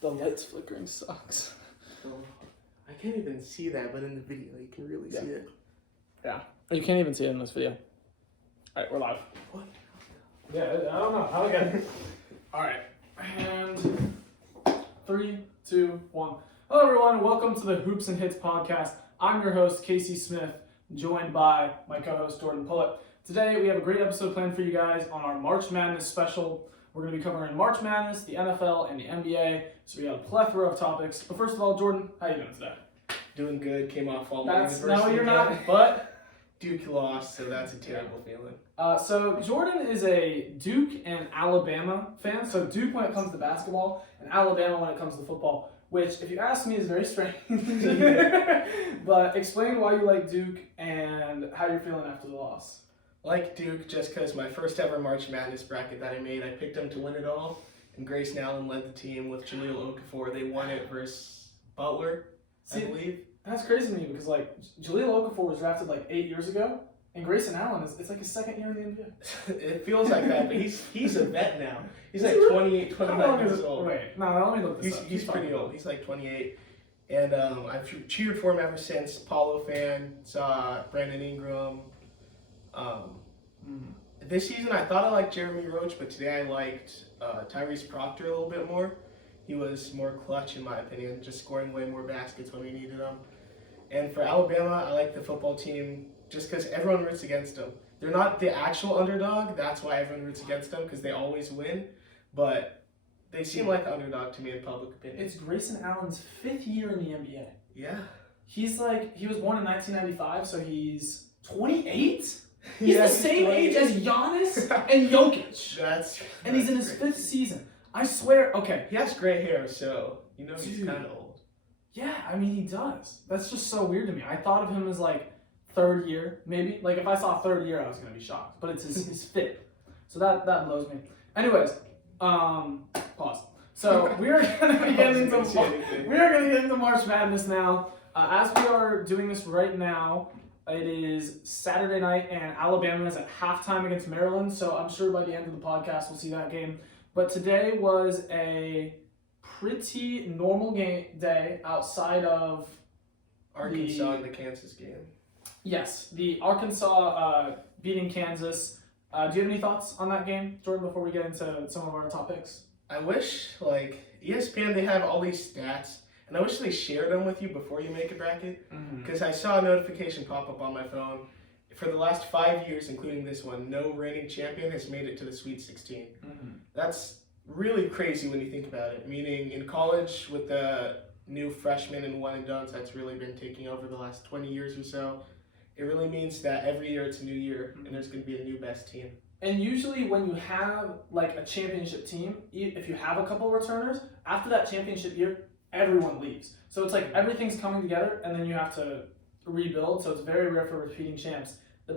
The light's flickering sucks. So, I can't even see that, but in the video you can really see it. Yeah. You can't even see it in this video. Alright, we're live. What? Yeah, I don't know. How again? Alright. And 3, 2, 1. Hello everyone, welcome to the Hoops and Hits podcast. I'm your host, Casey Smith, joined by my co-host, Jordan Pullett. Today we have a great episode planned for you guys on our March Madness special. We're going to be covering March Madness, the NFL, and the NBA. So we got a plethora of topics. But first of all, Jordan, how you doing today? Doing good, came off all my No, university. you're not, but... Duke lost, so that's a terrible feeling. So Jordan is a Duke and Alabama fan. So Duke when it comes to basketball, and Alabama when it comes to football. Which, if you ask me, is very strange. But explain why you like Duke and how you're feeling after the loss. Like Duke, just because my first ever March Madness bracket that I made, I picked them to win it all. And Grayson Allen led the team with Jahlil Okafor. They won it versus Butler, I believe. That's crazy to me because, like, Jahlil Okafor was drafted, 8 years ago. And Grayson Allen, it's like his second year in the NBA. It feels like that, but he's a vet now. He's like 28, 29 years old. Wait, no, let me look this up. He's pretty old. He's like 28. And I've cheered for him ever since. Paulo fan, saw Brandon Ingram. This season I thought I liked Jeremy Roach, but today I liked Tyrese Proctor a little bit more. He was more clutch in my opinion, just scoring way more baskets when we needed them. And for Alabama, I like the football team just because everyone roots against them. They're not the actual underdog, that's why everyone roots against them, because they always win. But they seem like an underdog to me in public opinion. It's Grayson Allen's 5th year in the NBA. Yeah. He was born in 1995, so he's 28? He's the same age as Giannis and Jokic. And he's in his 5th season. I swear, okay. He has gray hair, so you know he's kind of old. Yeah, I mean, he does. That's just so weird to me. I thought of him as, 3rd year, maybe. If I saw 3rd year, I was going to be shocked. But it's his 5th. So that blows me. Anyways, pause. So we are going to be getting into March Madness now. As we are doing this right now, it is Saturday night, and Alabama is at halftime against Maryland, so I'm sure by the end of the podcast we'll see that game. But today was a pretty normal day outside of Arkansas and the Kansas game. Yes, the Arkansas beating Kansas. Do you have any thoughts on that game, Jordan, before we get into some of our topics? I wish, ESPN, they have all these stats, and I wish they shared them with you before you make a bracket, because I saw a notification pop up on my phone. For the last 5 years, including this one, no reigning champion has made it to the Sweet 16. That's really crazy when you think about it, meaning in college with the new freshmen and one-and-dones that's really been taking over the last 20 years or so, it really means that every year it's a new year, and there's going to be a new best team. And usually when you have a championship team, if you have a couple returners, after that championship year, everyone leaves. So it's everything's coming together and then you have to rebuild. So it's very rare for repeating champs. The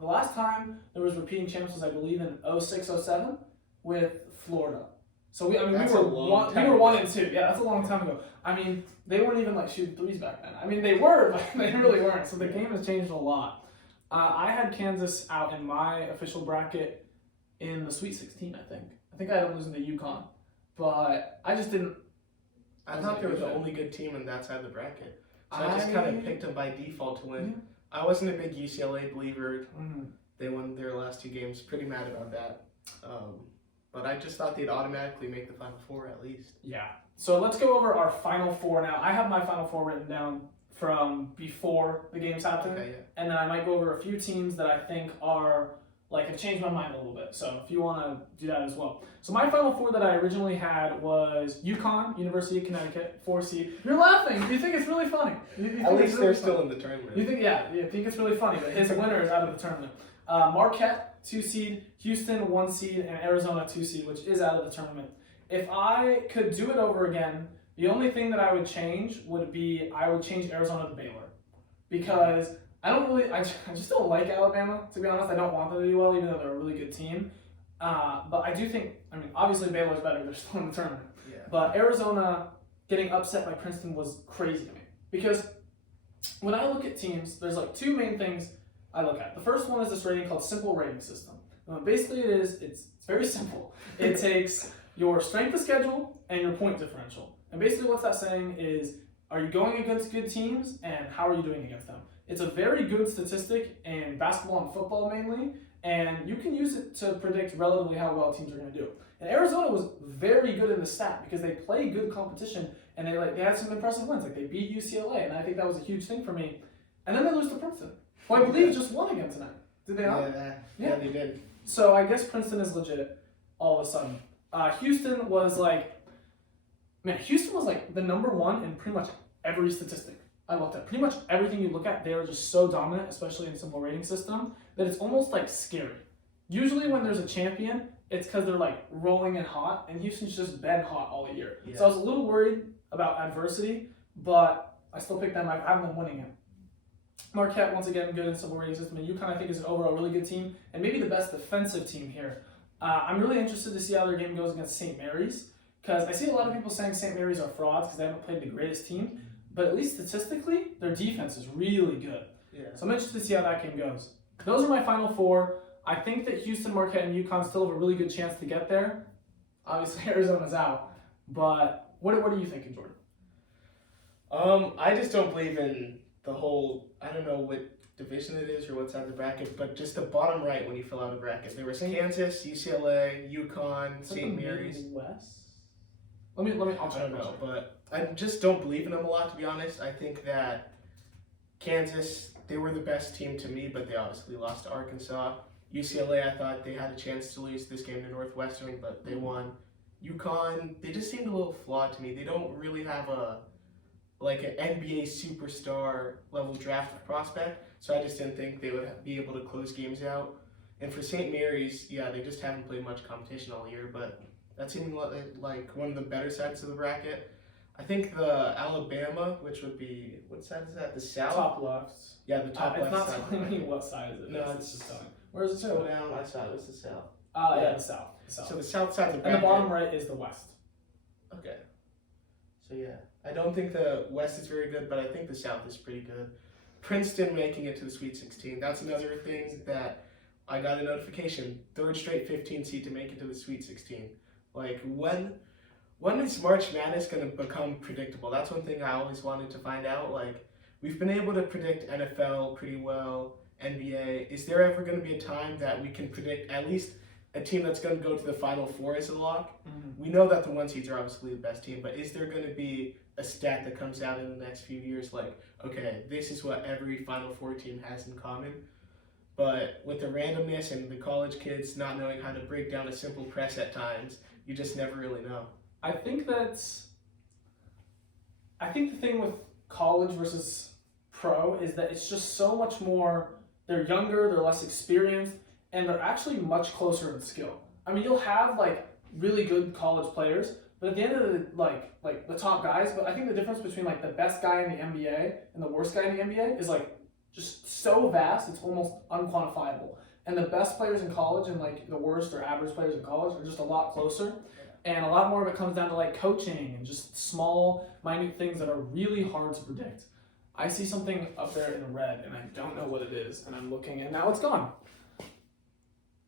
last time there was repeating champs was I believe in 06-07 with Florida. So we were 1 and 2. Yeah, that's a long time ago. I mean, they weren't even shooting threes back then. I mean, they were, but they really weren't. So the game has changed a lot. I had Kansas out in my official bracket in the Sweet 16, I think. I think I had them losing to UConn. But I just didn't... I thought they were the only good team on that side of the bracket. So I just kind of picked them by default to win. I wasn't a big UCLA believer. They won their last 2 games. Pretty mad about that. But I just thought they'd automatically make the Final Four at least. Yeah. So let's go over our Final Four now. I have my Final Four written down from before the games happened. Okay, yeah. And then I might go over a few teams that I think are, have changed my mind a little bit. So if you want to do that as well. So my Final Four that I originally had was UConn, University of Connecticut, 4 seed. You're laughing. You think it's really funny. At least they're still in the tournament. You think it's really funny, but his winner is out of the tournament. Marquette, 2 seed, Houston, 1 seed, and Arizona, 2 seed, which is out of the tournament. If I could do it over again, the only thing that I would change would be I would change Arizona to Baylor. Because I just don't like Alabama, to be honest. I don't want them to do well, even though they're a really good team. But I do think, obviously Baylor's better. They're still in the tournament. Yeah. But Arizona getting upset by Princeton was crazy to me. Because when I look at teams, there's 2 main things I look at. The first one is this rating called Simple Rating System. Basically it's very simple. It takes your strength of schedule and your point differential. And basically what that's saying is, are you going against good teams and how are you doing against them? It's a very good statistic in basketball and football mainly, and you can use it to predict relatively how well teams are going to do. And Arizona was very good in the stat because they play good competition and they had some impressive wins. Like they beat UCLA, and I think that was a huge thing for me. And then they lose to Princeton, who I believe just won again tonight. Did they not? Yeah, they did. So I guess Princeton is legit all of a sudden. Houston was like the number one in pretty much every statistic. I looked at pretty much everything you look at. They are just so dominant, especially in simple rating system, that it's almost like scary. Usually when there's a champion, it's because they're like rolling and hot, and Houston's just been hot all year. Yeah. So I was a little worried about adversity, but I still picked them. I have them winning it. Marquette, once again, good in simple rating system, and UConn I think is an overall really good team, and maybe the best defensive team here. I'm really interested to see how their game goes against St. Mary's, because I see a lot of people saying St. Mary's are frauds because they haven't played the greatest team, but at least statistically, their defense is really good. Yeah. So I'm interested to see how that game goes. Those are my final four. I think that Houston, Marquette, and UConn still have a really good chance to get there. Obviously, Arizona's out, but what are you thinking, Jordan? I just don't believe in the whole, I don't know what division it is or what side of the bracket, but just the bottom right when you fill out a bracket. There was Kansas, UCLA, UConn, St. Mary's. West? Let me. I'll I check. don't know, but I just don't believe in them a lot, to be honest. I think that Kansas, they were the best team to me, but they obviously lost to Arkansas. UCLA, I thought they had a chance to lose this game to Northwestern, but they won. UConn, they just seemed a little flawed to me. They don't really have an NBA superstar level draft prospect, so I just didn't think they would be able to close games out. And for St. Mary's, yeah, they just haven't played much competition all year, but that seemed like one of the better sides of the bracket. I think the Alabama, which would be, what side is that? The South? Top left. Yeah, the top It's left not side. telling me what side is it. No, It's just telling. Where is it? Go down, I saw it was the South. Yeah, the South. So the South side of the And bracket. the bottom right is the West. Okay. So yeah, I don't think the West is very good, but I think the South is pretty good. Princeton making it to the Sweet 16. That's another thing that I got a notification. Third straight 15 seed to make it to the Sweet 16. Like when is March Madness going to become predictable? That's one thing I always wanted to find out. Like we've been able to predict NFL pretty well, NBA. Is there ever going to be a time that we can predict at least a team that's going to go to the Final Four as a lock? Mm-hmm. We know that the one seeds are obviously the best team, but is there going to be a stat that comes out in the next few years like, okay, this is what every Final Four team has in common? But with the randomness and the college kids not knowing how to break down a simple press at times, you just never really know. I think the thing with college versus pro is that it's just so much more, they're younger, they're less experienced, and they're actually much closer in skill. I mean, you'll have like really good college players, but at the end of the like the top guys, but I think the difference between like the best guy in the NBA and the worst guy in the NBA is like just so vast, it's almost unquantifiable. And the best players in college and like the worst or average players in college are just a lot closer. And a lot more of it comes down to like coaching and just small, minute things that are really hard to predict. I see something up there in red and I don't know what it is, and I'm looking and now it's gone.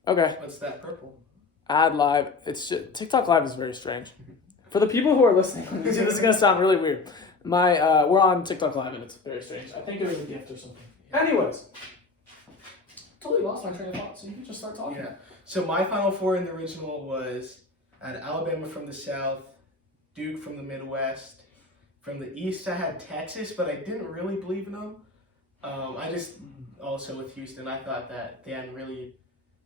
Okay. What's that purple? Add live. It's just, TikTok Live is very strange. For the people who are listening, this is gonna sound really weird. We're on TikTok Live and it's very strange. I think it was a gift or something. Anyways, totally lost my train of thought, so you can just start talking. Yeah. So my Final Four in the original was I had Alabama from the South, Duke from the Midwest. From the East, I had Texas, but I didn't really believe in them. I just also with Houston, I thought that they hadn't really,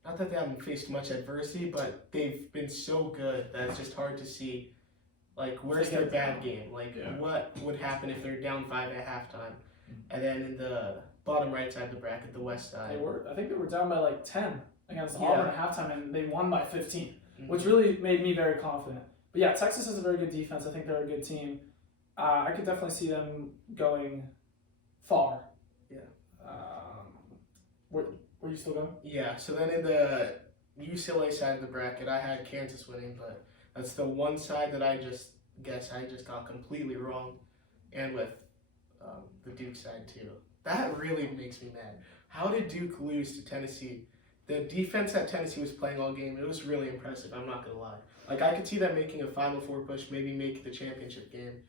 not that they haven't faced much adversity, but they've been so good that it's just hard to see, like, where's their bad game? Like, what would happen if they're down 5 at halftime? And then in the bottom right side of the bracket, the West side. I think they were down by like 10 against Yeah. Auburn at halftime, and they won by 15, Mhm. which really made me very confident. But yeah, Texas is a very good defense. I think they're a good team. I could definitely see them going far. Yeah. Were you still going? Yeah, so then in the UCLA side of the bracket, I had Kansas winning, but that's the one side that I just got completely wrong, and with the Duke side too. That really makes me mad. How did Duke lose to Tennessee? the defense that Tennessee was playing all game, it was really impressive. I'm not gonna lie. Like I could see them making a Final Four push, maybe make the championship game,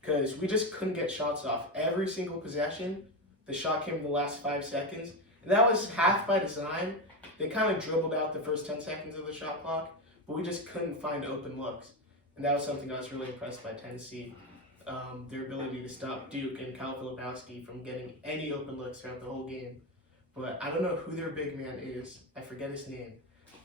because we just couldn't get shots off every single possession. The shot came in the last 5 seconds, and that was half by design. They kind of dribbled out the first 10 seconds of the shot clock, but we just couldn't find open looks, and that was something I was really impressed by Tennessee. Their ability to stop Duke and Kyle Filipowski from getting any open looks throughout the whole game. But I don't know who their big man is. I forget his name.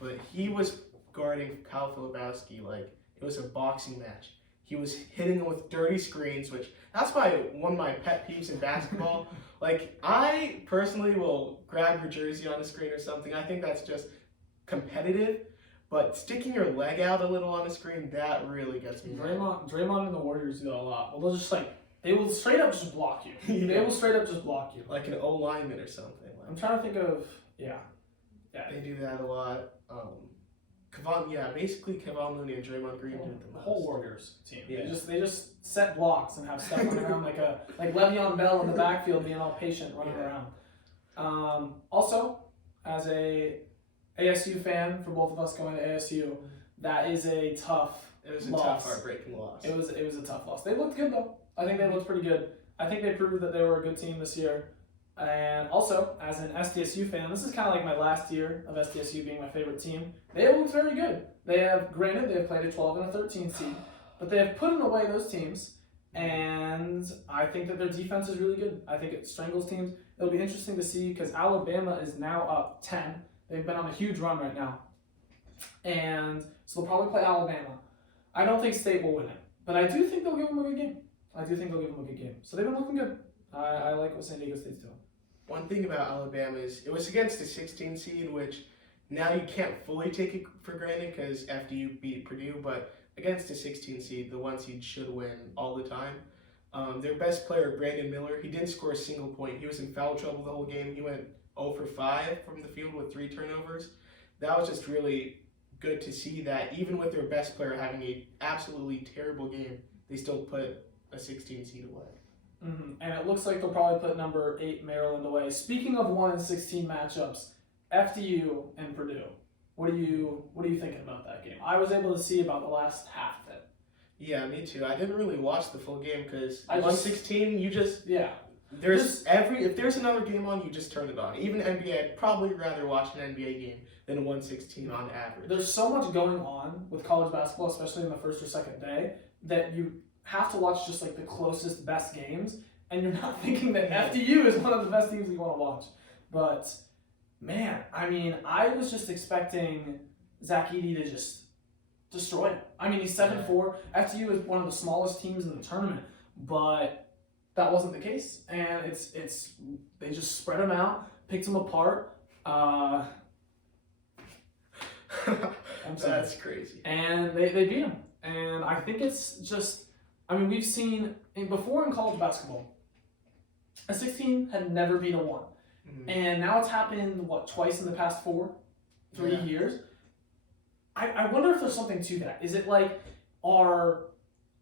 But he was guarding Kyle Filipowski like it was a boxing match. He was hitting him with dirty screens, which that's one of my pet peeves in basketball. Like, I personally will grab your jersey on a screen or something. I think that's just competitive. But sticking your leg out a little on a screen, that really gets me. Draymond and the Warriors do that a lot. Well, they'll just they will straight up just block you. Yeah. They will straight up just block you. Like an O lineman or something. I'm trying to think of, yeah. They do that a lot. Basically Kevon Looney and Draymond Green do it the The most. whole Warriors team. Yeah. They just set blocks and have stuff running around like Le'Veon Bell in the backfield being all patient running around. Also, as a ASU fan, for both of us going to ASU, that is a tough It was a loss. tough, heartbreaking loss. It was a tough loss. They looked good though. I think they looked pretty good. I think they proved that they were a good team this year. And also, as an SDSU fan, this is kind of like my last year of SDSU being my favorite team. They have looked very good. They have played a 12 and a 13 seed, but they have put away those teams. And I think that their defense is really good. I think it strangles teams. It'll be interesting to see because Alabama is now up 10. They've been on a huge run right now. And so they'll probably play Alabama. I don't think State will win it, but I do think they'll give them a good game. So they've been looking good. I like what San Diego State's doing. One thing about Alabama is it was against a 16 seed, which now you can't fully take it for granted because FDU beat Purdue, but against a 16 seed, the 1 seed should win all the time. Their best player, Brandon Miller, he didn't score a single point. He was in foul trouble the whole game. He went 0 for 5 from the field with 3 turnovers. That was just really good to see that even with their best player having an absolutely terrible game, they still put a 16 seed away. Mm-hmm. And it looks like they'll probably put number 8 Maryland away. Speaking of 1-16 matchups, FDU and Purdue. What are you thinking about that game? I was able to see about the last half of it. Yeah, me too. I didn't really watch the full game because I just- 116, you just Yeah. if there's another game on, you just turn it on. Even NBA, I'd probably rather watch an NBA game than a 116 on average. There's so much going on with college basketball, especially in the first or second day, that you have to watch just like the closest, best games, and you're not thinking that FDU is one of the best teams you want to watch. But man, I mean, I was just expecting Zach Edey to just destroy it. I mean, he's 7-4. FDU is one of the smallest teams in the tournament, but that wasn't the case, and it's they just spread them out, picked them apart. That's crazy. And they beat them. And I think it's just, I mean, we've seen before in college basketball, a 16 had never beat a 1. Mm-hmm. And now it's happened, twice in the past 3 years? I wonder if there's something to that. Is it like, are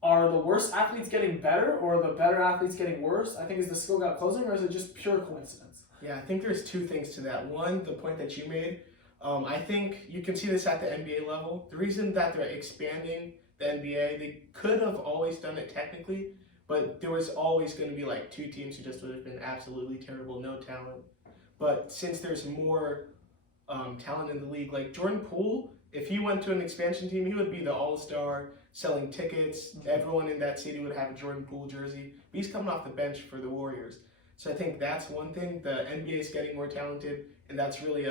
the worst athletes getting better, or are the better athletes getting worse? I think is the skill gap closing, or is it just pure coincidence? Yeah, I think there's 2 things to that. One, the point that you made. I think you can see this at the NBA level. The reason that they're expanding the NBA, they could have always done it technically, but there was always going to be like 2 teams who just would have been absolutely terrible, no talent. But since there's more talent in the league, like Jordan Poole, if he went to an expansion team, he would be the all-star, selling tickets. Everyone in that city would have a Jordan Poole jersey. But he's coming off the bench for the Warriors. So I think that's one thing. The NBA is getting more talented, and that's really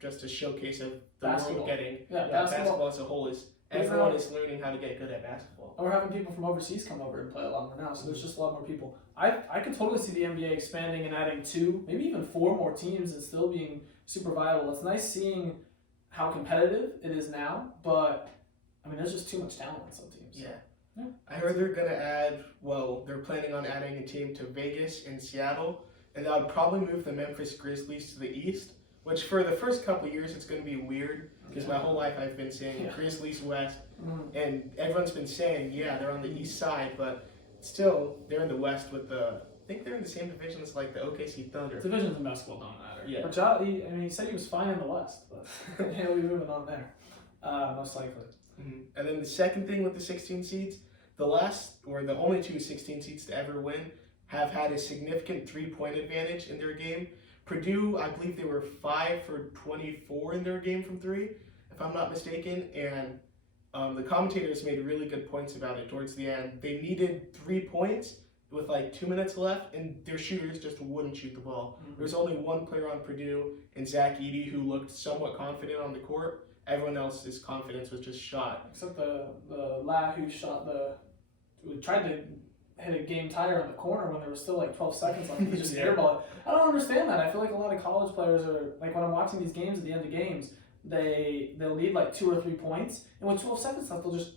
just a showcase of the Basketball. world getting. Basketball Basketball as a whole is everyone is learning how to get good at basketball. And we're having people from overseas come over and play a lot more now, so there's just a lot more people. I could totally see the NBA expanding and adding 2, maybe even 4 more teams and still being super viable. It's nice seeing how competitive it is now, but I mean, there's just too much talent in some teams. Yeah. Yeah. I heard they're planning on adding a team to Vegas and Seattle, and that would probably move the Memphis Grizzlies to the East, which for the first couple of years it's going to be weird, because my whole life I've been saying Grizzlies West, and everyone's been saying, they're on the East side, but still, they're in the West with the think they're in the same division as like the OKC Thunder. Divisions in basketball don't matter. Yeah. But Ja, he said he was fine in the West, but he'll be moving on there, most likely. Mm-hmm. And then the second thing with the 16 seeds, the only two 16 seeds to ever win have had a significant 3-point advantage in their game. Purdue, I believe they were 5 for 24 in their game from 3, if I'm not mistaken, and the commentators made really good points about it towards the end. They needed 3 points with like 2 minutes left, and their shooters just wouldn't shoot the ball. Mm-hmm. There was only one player on Purdue, and Zach Edey, who looked somewhat confident on the court. Everyone else's confidence was just shot. Except the lad who tried to hit a game tire in the corner when there was still like 12 seconds left. He just airballed it. I don't understand that. I feel like a lot of college players are, like when I'm watching these games at the end of games, they'll need like 2 or 3 points, and with 12 seconds left, they'll just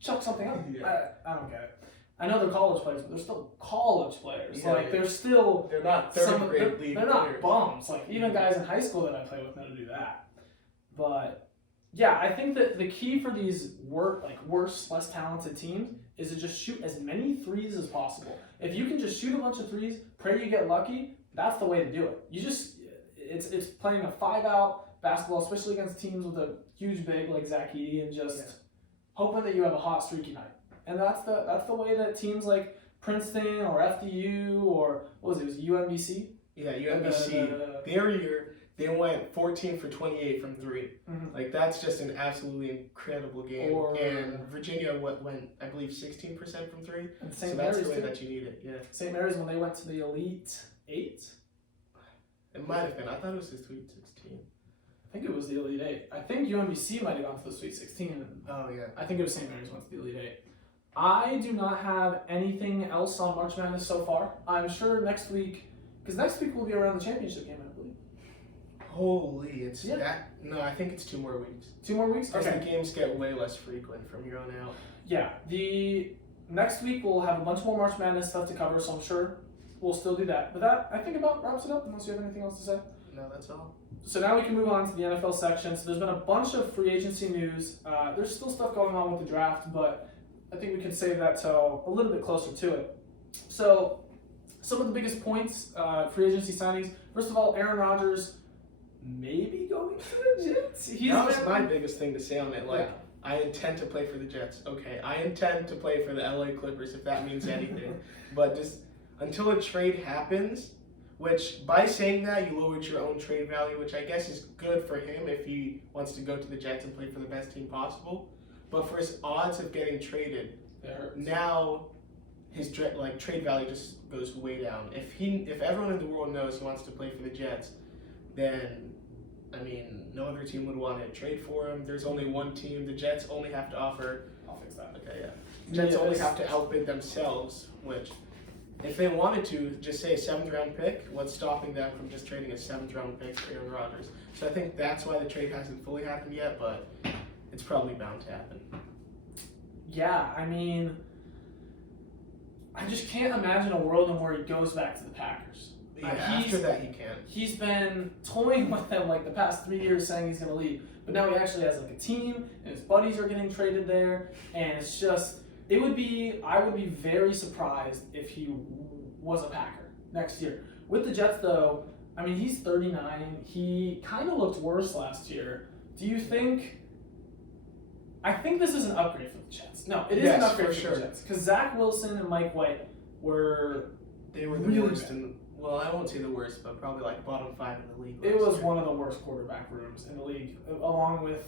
chuck something up. Yeah. I don't get it. I know they're college players, but they're still college players. Yeah, like, they're not third-grade league They're not players. bums. Like, even guys in high school that I play with know to do that. But, yeah, I think that the key for these worse, less talented teams is to just shoot as many threes as possible. If you can just shoot a bunch of threes, pray you get lucky, that's the way to do it. It's playing a 5-out basketball, especially against teams with a huge big like Zach Edey, and just hoping that you have a hot streaky night. And that's the way that teams like Princeton or FDU or what was it? UMBC? Yeah, UMBC. Their year, they went 14 for 28 from 3. Mm-hmm. Like, that's just an absolutely incredible game. And Virginia went, I believe, 16% from 3. And So St. that's Mary's the way too. that you need it. Yeah, St. Mary's when they went to the Elite 8. it might have been. I thought it was the Sweet 16. I think it was the Elite 8. I think UMBC might have gone to the Sweet 16. Oh yeah. I think it was St. Mary's went to the Elite 8. I do not have anything else on March Madness so far. I'm sure next week, because next week will be around the championship game, I believe. Holy, it's Yeah. that. No, I think it's 2 more weeks. 2 more weeks? Because Okay. the games get way less frequent from here on out. Yeah, the next week we'll have a bunch more March Madness stuff to cover, so I'm sure we'll still do that. But that, I think, about wraps it up, unless you have anything else to say. No, that's all. So now we can move on to the NFL section. So there's been a bunch of free agency news. There's still stuff going on with the draft, but I think we can save that till a little bit closer to it. So some of the biggest points, free agency signings. First of all, Aaron Rodgers maybe going to the Jets. That was my biggest thing to say on it. Like, Yeah. I intend to play for the Jets. Okay, I intend to play for the LA Clippers, if that means anything. But just until a trade happens, which by saying that, you lowered your own trade value, which I guess is good for him if he wants to go to the Jets and play for the best team possible. But for his odds of getting traded, It hurts. now his trade value just goes way down. If everyone in the world knows he wants to play for the Jets, then I mean, no other team would want to trade for him. There's only one team. The Jets only have to offer. I'll fix that. Okay, yeah. The Jets only have to outbid themselves, which, if they wanted to, just say a 7th-round pick, what's stopping them from just trading a 7th-round pick for Aaron Rodgers? So I think that's why the trade hasn't fully happened yet, but it's probably bound to happen. Yeah, I mean, I just can't imagine a world in where he goes back to the Packers. Yeah, after that he can. He's been toying with them like the past 3 years, saying he's going to leave, but now he actually has like a team, and his buddies are getting traded there, and it's just, I would be very surprised if he was a Packer next year. With the Jets, though, I mean, he's 39. He kind of looked worse last year. Do you think? I think this is an upgrade for the Jets. No, it is an upgrade for the Jets because Zach Wilson and Mike White were the really worst bad. Well, I won't say the worst, but probably like bottom 5 in the league. It was one of the worst quarterback rooms in the league, along with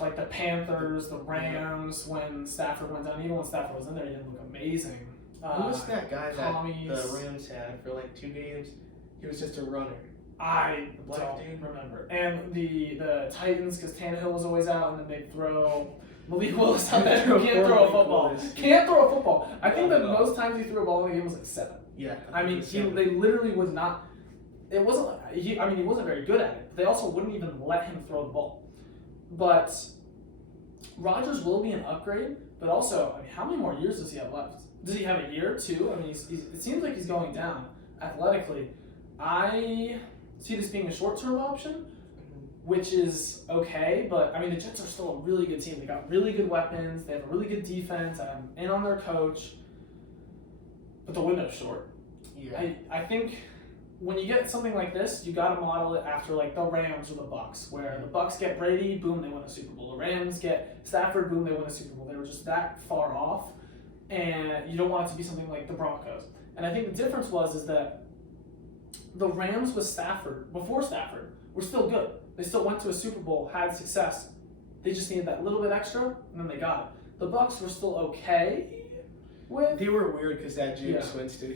like the Panthers, the Rams. When Stafford went down, even when Stafford was in there, he didn't look amazing. Who was that guy Commies. that the Rams had for like 2 games? He was just a runner. I The black don't dude? remember. And the Titans, because Tannehill was always out, and then they'd throw Malik Willis out there who can't throw a football. Can't throw a football. I think the most times he threw a ball in a game was like 7. Yeah. I mean, they literally would not. It wasn't. He wasn't very good at it. But they also wouldn't even let him throw the ball. But Rodgers will be an upgrade. But also, I mean, how many more years does he have left? Does he have a year or 2? I mean, it seems like he's going down athletically. I see this being a short-term option, which is okay. But I mean, the Jets are still a really good team. They got really good weapons. They have a really good defense. I'm in on their coach. but the window's short. Yeah. I think when you get something like this, you got to model it after like the Rams or the Bucks, where the Bucks get Brady, boom, they win a Super Bowl. The Rams get Stafford, boom, they win a Super Bowl. They were just that far off, and you don't want it to be something like the Broncos. And I think the difference is that the Rams with Stafford, before Stafford, were still good. They still went to a Super Bowl, had success. They just needed that little bit extra, and then they got it. The Bucks were still okay with. They were weird because that Jameis Winston,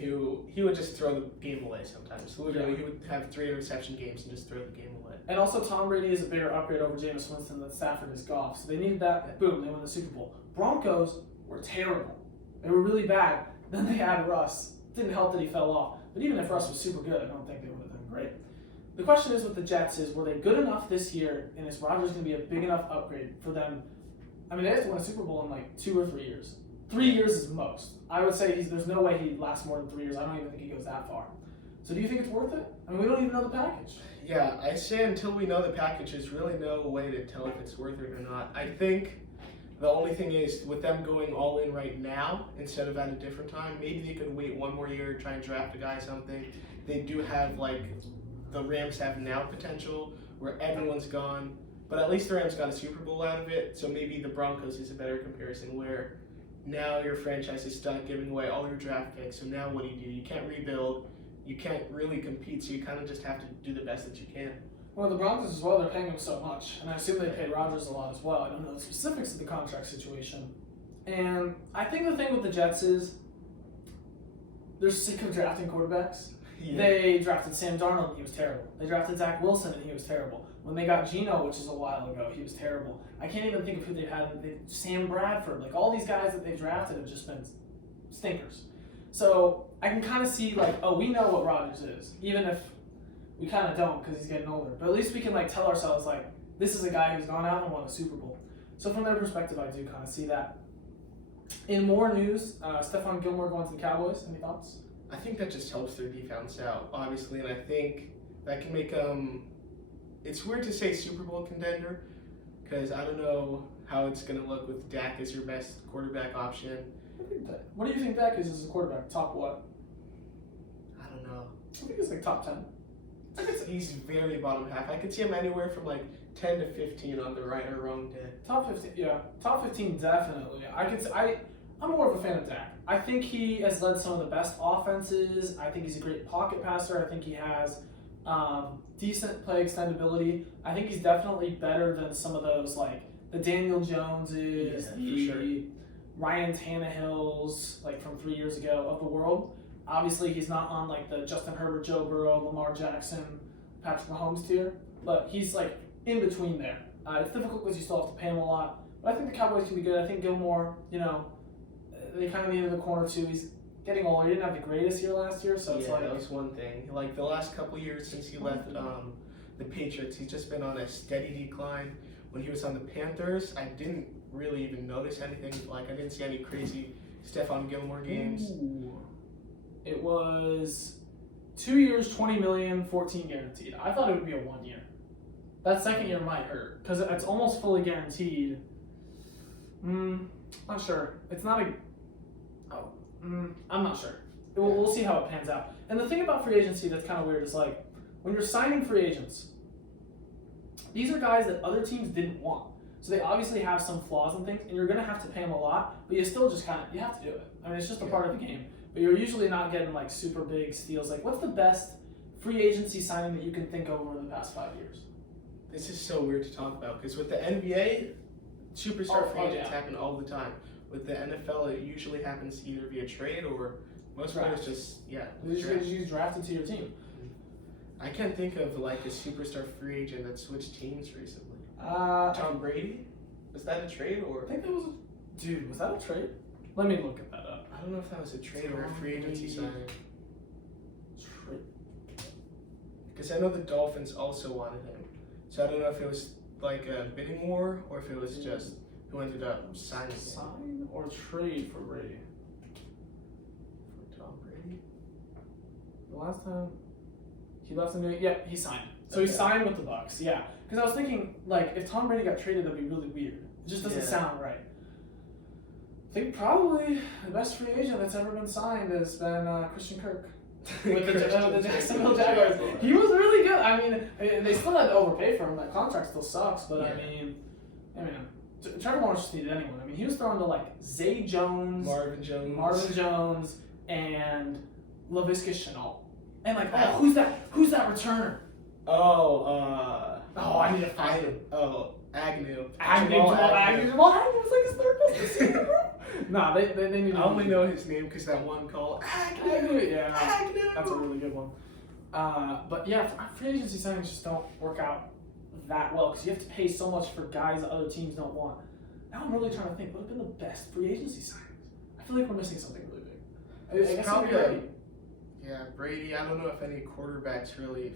he would just throw the game away sometimes. Literally, he would have 3 interception games and just throw the game away. And also, Tom Brady is a bigger upgrade over Jameis Winston than Stafford is Goff. So they needed that. Boom, they won the Super Bowl. Broncos were terrible. They were really bad. Then they had Russ. Didn't help that he fell off. But even if Russ was super good, I don't think they would have done great. The question is with the Jets is, were they good enough this year, and is Rodgers going to be a big enough upgrade for them? I mean, they have to win a Super Bowl in like 2 or 3 years. 3 years is most. I would say there's no way he'd last more than 3 years. I don't even think he goes that far. So do you think it's worth it? I mean, we don't even know the package. Yeah, I say until we know the package, there's really no way to tell if it's worth it or not. I think the only thing is, with them going all in right now instead of at a different time, maybe they could wait 1 more year, try and draft a guy something. They do have, like, the Rams have now potential where everyone's gone, but at least the Rams got a Super Bowl out of it, so maybe the Broncos is a better comparison where now your franchise is stuck giving away all your draft picks, so now what do? You can't rebuild, you can't really compete, so you kind of just have to do the best that you can. Well, the Broncos as well, they're paying him so much, and I assume they paid Rodgers a lot as well. I don't know the specifics of the contract situation. And I think the thing with the Jets is they're sick of drafting quarterbacks. Yeah. They drafted Sam Darnold, and he was terrible. They drafted Zach Wilson, and he was terrible. When they got Geno, which is a while ago, he was terrible. I can't even think of who they had. Sam Bradford. Like, all these guys that they drafted have just been stinkers. So I can kind of see, like, oh, we know what Rodgers is, even if we kind of don't because he's getting older. But at least we can, like, tell ourselves, like, this is a guy who's gone out and won a Super Bowl. So from their perspective, I do kind of see that. In more news, Stephon Gilmore going to the Cowboys. Any thoughts? I think that just helps their defense out, obviously, and I think that can make it's weird to say Super Bowl contender, because I don't know how it's going to look with Dak as your best quarterback option. What do you think Dak is as a quarterback? Top what? I don't know. I think he's like top 10. He's very bottom half. I could see him anywhere from like 10 to 15 on the right or wrong day. Top 15, yeah. Top 15 definitely. I'm more of a fan of Dak. I think he has led some of the best offenses. I think he's a great pocket passer. I think he has decent play extendability. I think he's definitely better than some of those, like the Daniel Joneses, the Ryan Tannehills, like from 3 years ago of the world. Obviously, he's not on like the Justin Herbert, Joe Burrow, Lamar Jackson, Patrick Mahomes tier, but he's like in between there. It's difficult because you still have to pay him a lot, but I think the Cowboys can be good. I think Gilmore, they kind of needed a corner too. He's getting older. He didn't have the greatest year last year, so it's like that was one thing. Like the last couple years since he left the Patriots, he's just been on a steady decline. When he was on the Panthers, I didn't really even notice anything. Like I didn't see any crazy Stephon Gilmore games. Ooh. It was 2 years, $20 million, 14 guaranteed. I thought it would be a 1 year. That second year might hurt because it's almost fully guaranteed. Not sure. It's not a. I'm not sure. We'll see how it pans out. And the thing about free agency that's kind of weird is like when you're signing free agents, these are guys that other teams didn't want. So they obviously have some flaws and things, and you're going to have to pay them a lot, but you still just you have to do it. I mean, it's just a part of the game. But you're usually not getting like super big steals. Like, what's the best free agency signing that you can think of over the past 5 years? This is so weird to talk about because with the NBA, superstar free agents happen all the time. With the NFL, it usually happens either via trade or most players just you drafted to your team. I can't think of like a superstar free agent that switched teams recently. Tom Brady? Was that a trade or? I think that was was that a trade? Let me look at that up. I don't know if that was a trade or a free agency signing. Trade. Because I know the Dolphins also wanted him. So I don't know if it was like a bidding war or if it was just who ended up signing him. Sign or trade for Brady? For Tom Brady? The last time he left the New he signed. So he signed with the Bucks, yeah. Because I was thinking, like, if Tom Brady got traded, that'd be really weird. It just doesn't sound right. think probably the best free agent that's ever been signed has been Christian Kirk with the Jacksonville Jaguars. He was really good. I mean, they still had to overpay for him. That contract still sucks, but Yeah. I mean, Trevor Lawrence just needed anyone. I mean, he was throwing to like Zay Jones, Marvin Jones, and Laviska Shenault. And like, Oh. who's that returner? I need to find him. Agnew. Jamal Agnew was like his third best receiver, bro. Nah, they need. I only know his name because that one call. Agnew, yeah, Agnew. that's a really good one. But yeah, free agency signings just don't work out that well because you have to pay so much for guys that other teams don't want. Now I'm really trying to think what have been the best free agency signings. I feel like we're missing something really big. I guess probably Brady. Yeah, Brady. I don't know if any quarterbacks really.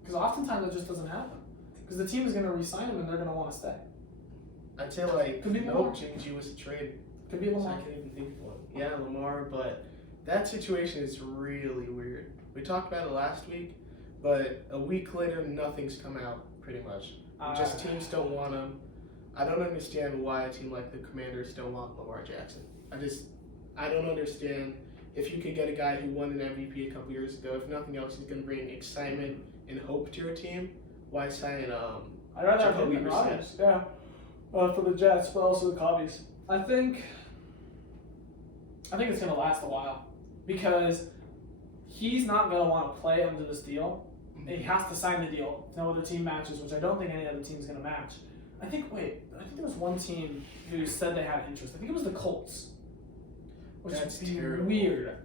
Because oftentimes that just doesn't happen. Because the team is going to re-sign him and they're going to want to stay. I'd say like Could be Lamar. Jimmy G was a trade. Could be So Lamar. I can't even think of one. Yeah, Lamar, but that situation is really weird. We talked about it last week, but a week later, nothing's come out pretty much. Just teams don't want him. I don't understand why a team like the Commanders don't want Lamar Jackson. I don't understand. If you could get a guy who won an MVP a couple years ago, if nothing else, he's going to bring excitement and hope to your team. Why sign I'd rather have him Jacoby than Brissett? Rodgers. Yeah. For the Jets, but also the Cubbies. I think it's going to last a while because he's not going to want to play under this deal. He has to sign the deal if no other team matches, which I don't think any other team is going to match. I think there was one team who said they had interest. I think it was the Colts. Which That's would be terrible. weird.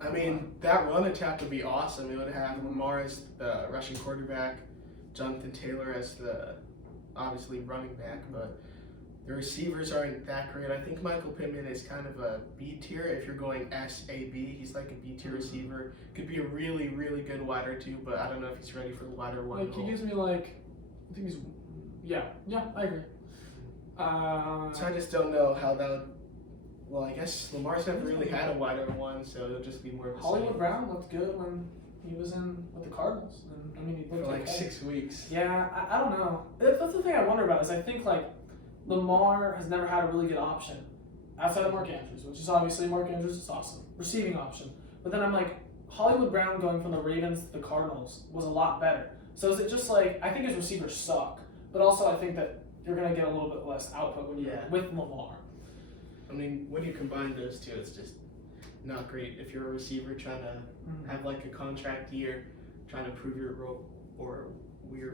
I mean, that run attack would be awesome. It would have Lamar as the rushing quarterback, Jonathan Taylor as the obviously running back, but the receivers aren't that great. I think Michael Pittman is kind of a B tier if you're going SAB. He's like a B tier receiver. Could be a really, really good wider two, but I don't know if he's ready for the wider one. Like he role. gives me like, I think he's, yeah, I agree. So I just don't know how that would. Well, I guess Lamar's never really had a wider one, so it'll just be more of a Hollywood Brown looked good when he was in with the Cardinals. And, I mean, he for looked like okay. 6 weeks. Yeah, I don't know. That's the thing I wonder about is I think like Lamar has never had a really good option outside of Mark Andrews, which is obviously Mark Andrews is awesome receiving option. But then I'm like Hollywood Brown going from the Ravens to the Cardinals was a lot better. So is it just like I think his receivers suck, but also I think that you're gonna get a little bit less output when you're with Lamar. I mean, when you combine those two, it's just not great. If you're a receiver trying to have like a contract year, trying to prove your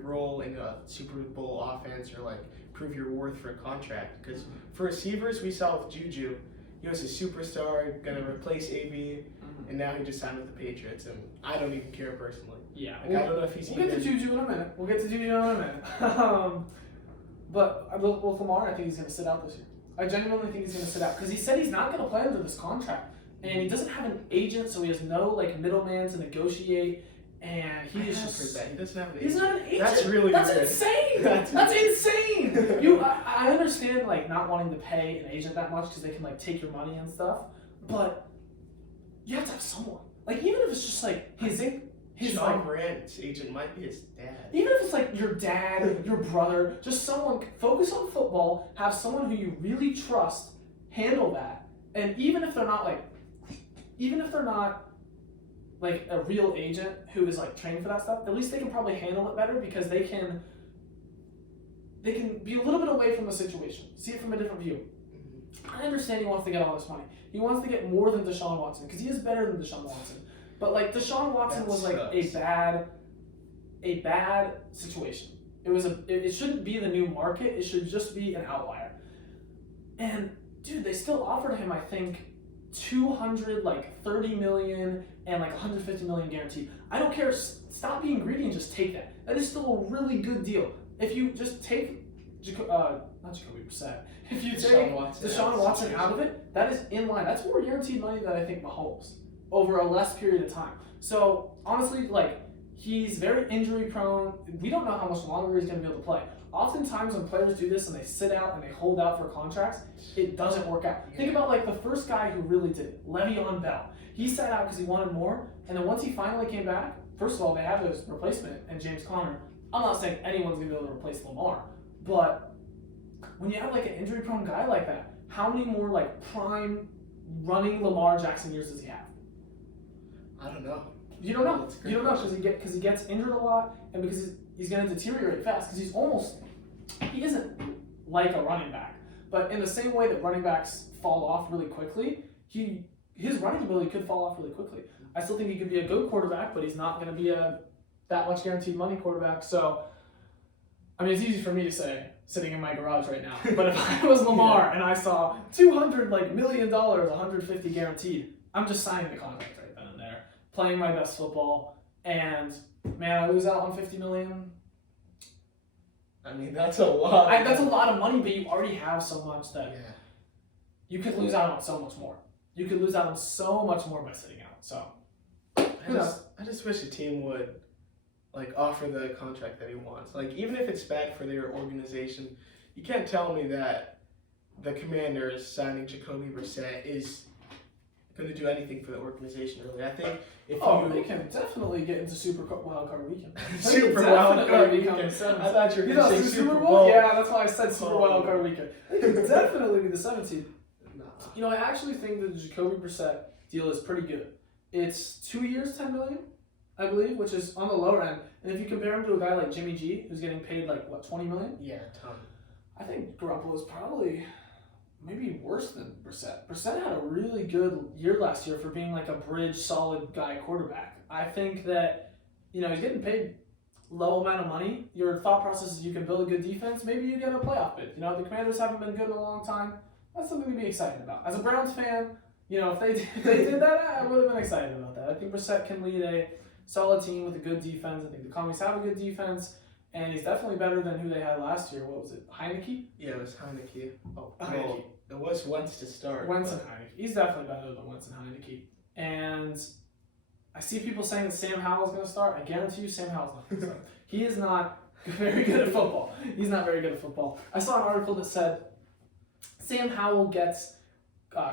role in a Super Bowl offense, or like prove your worth for a contract. Because for receivers, we saw with Juju, he was a superstar, gonna replace AB, and now he just signed with the Patriots, and I don't even care personally. Yeah, Like, I don't know if he's we'll get to Juju in a minute. But with Lamar, I think he's going to sit out this year. I genuinely think he's going to sit out because he said he's not going to play under this contract, and he doesn't have an agent, so he has no like middleman to negotiate, and he is just. He doesn't have an He's agent. not an agent. That's really That's weird. insane. That's That's insane. I understand like not wanting to pay an agent that much because they can like take your money and stuff, but you have to have someone. Like even if it's just like his Sean like, Morant's agent might be his dad. even if it's like your dad, your brother, just someone focus on football, have someone who you really trust handle that. And even if they're not like a real agent who is like trained for that stuff, at least they can probably handle it better because they can be a little bit away from the situation, see it from a different view. I understand he wants to get all this money. He wants to get more than Deshaun Watson because he is better than Deshaun Watson. But like Deshaun Watson That was like sucks. a bad situation. It shouldn't be the new market. It should just be an outlier. And dude, they still offered him I think $230 million and like $150 million guaranteed. I don't care. Stop being greedy and just take that. That is still a really good deal. If you just take not Jacoby Brissett. If you take Deshaun Watson out of it, that is in line. That's more guaranteed money than I think Mahomes over a less period of time. So honestly, like he's very injury prone. We don't know how much longer he's going to be able to play. Oftentimes when players do this and they sit out and they hold out for contracts, it doesn't work out. Think about like the first guy who really did it, Le'Veon Bell. He sat out because he wanted more, and then once he finally came back, first of all, they have his replacement and James Conner. I'm not saying anyone's going to be able to replace Lamar, but when you have like an injury prone guy like that, how many more like prime running Lamar Jackson years does he have? I don't know. You don't know. That's a great You don't know question. because he gets injured a lot, and because he's going to deteriorate fast. Because he isn't like a running back, but in the same way that running backs fall off really quickly, his running ability could fall off really quickly. I still think he could be a good quarterback, but he's not going to be that much guaranteed money quarterback. So, I mean, it's easy for me to say sitting in my garage right now. But if I was Lamar and I saw $200 million, 150 guaranteed, I'm just signing the contract right then and there, playing my best football, and man, I lose out on $50 million. I mean, that's a lot. That's a lot of money, but you already have so much that Yeah. you could lose out on so much more. You could lose out on so much more by sitting out. So I just wish a team would like offer the contract that he wants. Like even if it's bad for their organization, you can't tell me that the Commanders signing Jacoby Brissett is going to do anything for the organization. Really, I think if they can definitely get into Super Wild Card Weekend. Super Wild Card become Weekend. the seventh. I thought you were You going know, to say Super Super Bowl? Bowl. Yeah, that's why I said Super Oh. Wild Card Weekend. They could definitely be the 17th. Nah. You know, I actually think that the Jacoby Brissett deal is pretty good. It's 2 years, $10 million, I believe, which is on the lower end. And if you compare him to a guy like Jimmy G, who's getting paid like what, $20 million, Yeah, a ton. I think Garoppolo is probably maybe worse than Brissett. Brissett had a really good year last year for being like a bridge, solid guy quarterback. I think that, you know, he's getting paid low amount of money. Your thought process is you can build a good defense. Maybe you get a playoff bid. You know, the Commanders haven't been good in a long time. That's something to be excited about. As a Browns fan, you know, if they did that, I would have been excited about that. I think Brissett can lead a solid team with a good defense. I think the Commies have a good defense, and he's definitely better than who they had last year. What was it, Heineke? Yeah, it was Heineke. Oh, Heineke. well, it was Wentz to start. Wentz and Heineke. He's definitely better than Wentz and Heineke. And I see people saying that Sam Howell's going to start. I guarantee you Sam Howell's not going to start. He is not very good at football. He's not very good at football. I saw an article that said Sam Howell gets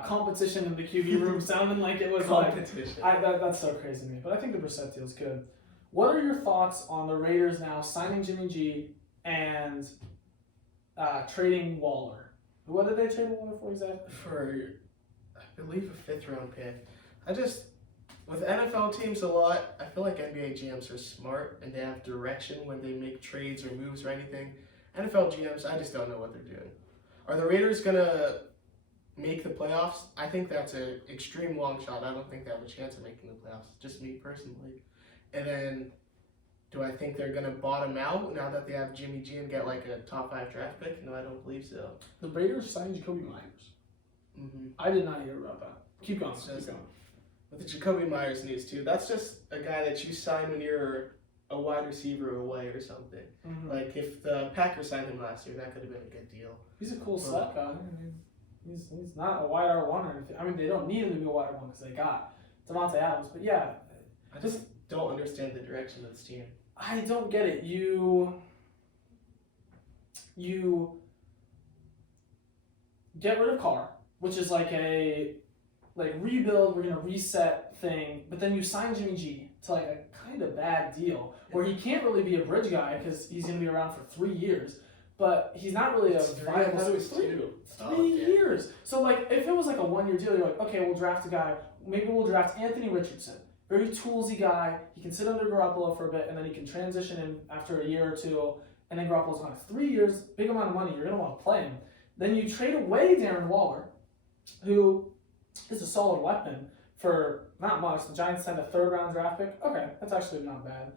competition in the QB room, sounding like it was competition. that's so crazy to me. But I think the Brissett deal's good. What are your thoughts on the Raiders now signing Jimmy G and trading Waller? What did they trade Waller for exactly? For, I believe, a 5th round pick. With NFL teams a lot, I feel like NBA GMs are smart and they have direction when they make trades or moves or anything. NFL GMs, I just don't know what they're doing. Are the Raiders going to make the playoffs? I think that's an extreme long shot. I don't think they have a chance of making the playoffs, just me personally. And then, do I think they're going to bottom out now that they have Jimmy G and get like a top 5 draft pick? No, I don't believe so. The Raiders signed Jacoby Myers. Mm-hmm. I did not hear about that. Keep going. It's Keep just- going. With the Jacoby Myers news too, that's just a guy that you sign when you're a wide receiver away or something. Mhm. Like if the Packers signed him last year, that could have been a good deal. He's a cool slot guy. I mean, he's not a wide R1 or anything. I mean, they don't need him to be a wide R1 because they got Devontae Adams. But yeah, I just don't understand the direction of this team. I don't get it. You get rid of Carr, which is like a rebuild, we're gonna reset thing, but then you sign Jimmy G to like a kind of bad deal where he can't really be a bridge guy because he's gonna be around for 3 years, but he's not really a It's three, I viable. thought it was three, two. three Oh, yeah. years. So like if it was like a 1 year deal, you're like, okay, we'll draft a guy. Maybe we'll draft Anthony Richardson. Very toolsy guy. He can sit under Garoppolo for a bit, and then he can transition in after a year or two. And then Garoppolo's gone 3 years, big amount of money. You're gonna want to play him. Then you trade away Darren Waller, who is a solid weapon for not much. The Giants sent a 3rd round draft pick. Okay, that's actually not bad.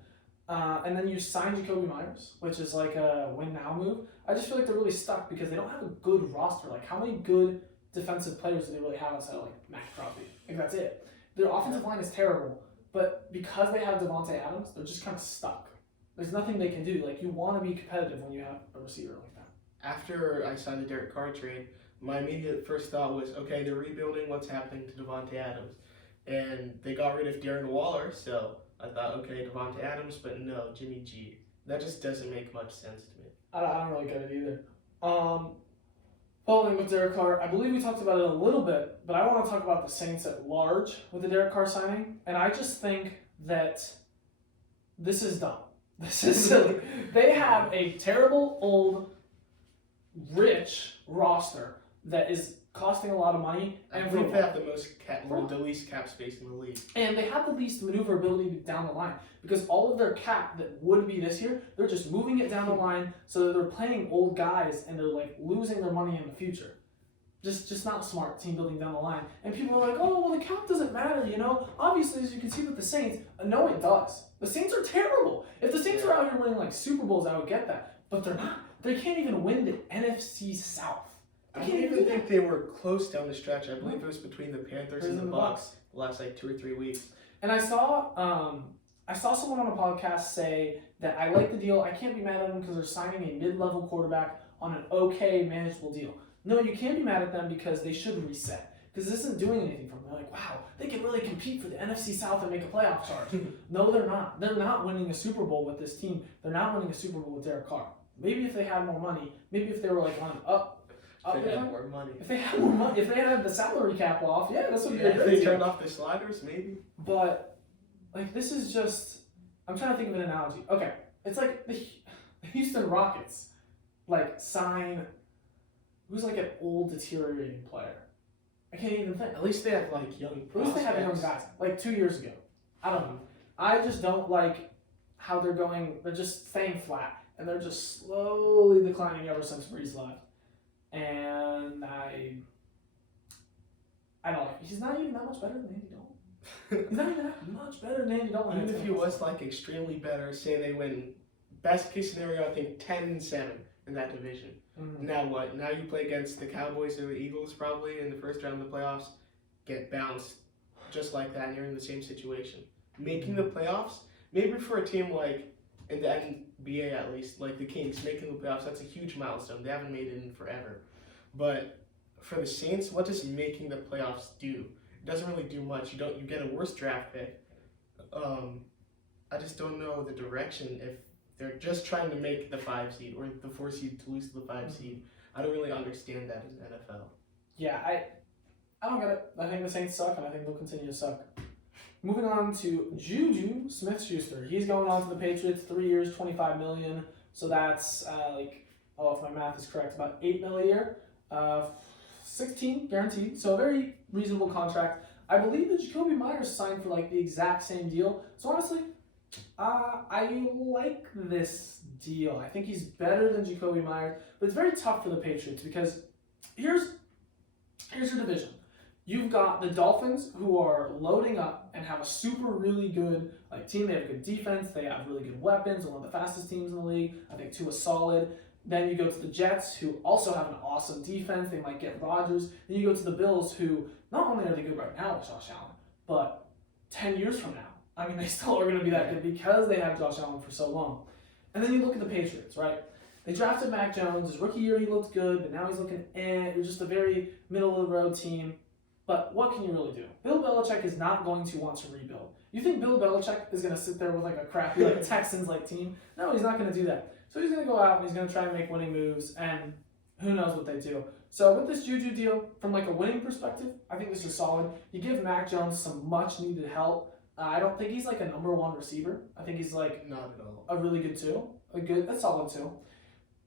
And then you sign Jacoby Myers, which is like a win now move. I just feel like they're really stuck because they don't have a good roster. Like, how many good defensive players do they really have outside of like Matt Crosby? Like, that's it. Their offensive line is terrible, but because they have Devontae Adams, they're just kind of stuck. There's nothing they can do. Like, you want to be competitive when you have a receiver like that. After I signed the Derek Carr trade, my immediate first thought was, okay, they're rebuilding. What's happening to Devontae Adams? And they got rid of Darren Waller, so I thought, okay, Devontae Adams, but no, Jimmy G. That just doesn't make much sense to me. I don't really get it either. Following with Derek Carr, I believe we talked about it a little bit, but I want to talk about the Saints at large with the Derek Carr signing, and I just think that this is dumb. This is silly. They have a terrible, old, rich roster that is costing a lot of money. I And believe for they have the most the least cap space in the league. And they have the least maneuverability down the line because all of their cap that would be this year, they're just moving it down the line so that they're playing old guys and they're like losing their money in the future. Just not smart team building down the line. And people are like, oh, well, the cap doesn't matter, you know? Obviously, as you can see with the Saints, no, it does. The Saints are terrible. If the Saints are out here winning like Super Bowls, I would get that. But they're not. They can't even win the NFC South. I don't even think they were close down the stretch. I believe it was between the Panthers and the Bucks the last like 2 or 3 weeks. And I saw someone on a podcast say that I like the deal. I can't be mad at them because they're signing a mid-level quarterback on an okay, manageable deal. No, you can't be mad at them because they should reset. Because this isn't doing anything for them. They're like, wow, they can really compete for the NFC South and make a playoff charge. No, they're not. They're not winning a Super Bowl with this team. They're not winning a Super Bowl with Derek Carr. Maybe if they had more money, maybe if they were like on up. If they had more money. If they had more money, if they had the salary cap off, yeah, that's what would be a great If they deal. turned off the sliders, maybe. But, like, this is just, I'm trying to think of an analogy. Okay, it's like the Houston Rockets, like, sign, who's like an old deteriorating player? I can't even think. At least they have like young prospects. At least they have young guys, like 2 years ago. I don't know. I just don't like how they're just staying flat, and they're just slowly declining ever since Breeze left. And I don't like. He's not even that much better than Andy Dalton. He's not even that much better than Andy Dalton. Even if he was like extremely better, say they win, best case scenario, I think 10-7 in that division. Mm-hmm. Now what? Now you play against the Cowboys or the Eagles probably in the first round of the playoffs, get bounced just like that, and you're in the same situation. Making the playoffs, maybe for a team like in the NBA at least, like the Kings, making the playoffs, that's a huge milestone. They haven't made it in forever. But for the Saints, what does making the playoffs do? It doesn't really do much. You get a worse draft pick. I just don't know the direction if they're just trying to make the 5 seed or the 4 seed to lose to the 5 seed. I don't really understand that in the NFL. Yeah, I don't get it. I think the Saints suck, and I think they'll continue to suck. Moving on to Juju Smith-Schuster. He's going on to the Patriots, 3 years, $25 million. So that's if my math is correct, about $8 million a year. 16 guaranteed. So a very reasonable contract. I believe that Jacoby Myers signed for like the exact same deal. So honestly, I like this deal. I think he's better than Jacoby Myers, but it's very tough for the Patriots because here's your division. You've got the Dolphins, who are loading up and have a super really good team. They have good defense. They have really good weapons. They're one of the fastest teams in the league. I think Tua's solid. Then you go to the Jets, who also have an awesome defense. They might get Rodgers. Then you go to the Bills, who not only are they good right now with Josh Allen, but 10 years from now, I mean, they still are going to be that good because they have Josh Allen for so long. And then you look at the Patriots, right? They drafted Mac Jones. His rookie year, he looked good, but now he's looking You're just a very middle-of-the-road team. But what can you really do? Bill Belichick is not going to want to rebuild. You think Bill Belichick is going to sit there with a crappy Texans team? No, he's not going to do that. So he's going to go out and he's going to try and make winning moves, and who knows what they do. So with this Juju deal, from a winning perspective, I think this is solid. You give Mac Jones some much needed help. I don't think he's a number one receiver. I think he's not at all a really good 2, a solid 2.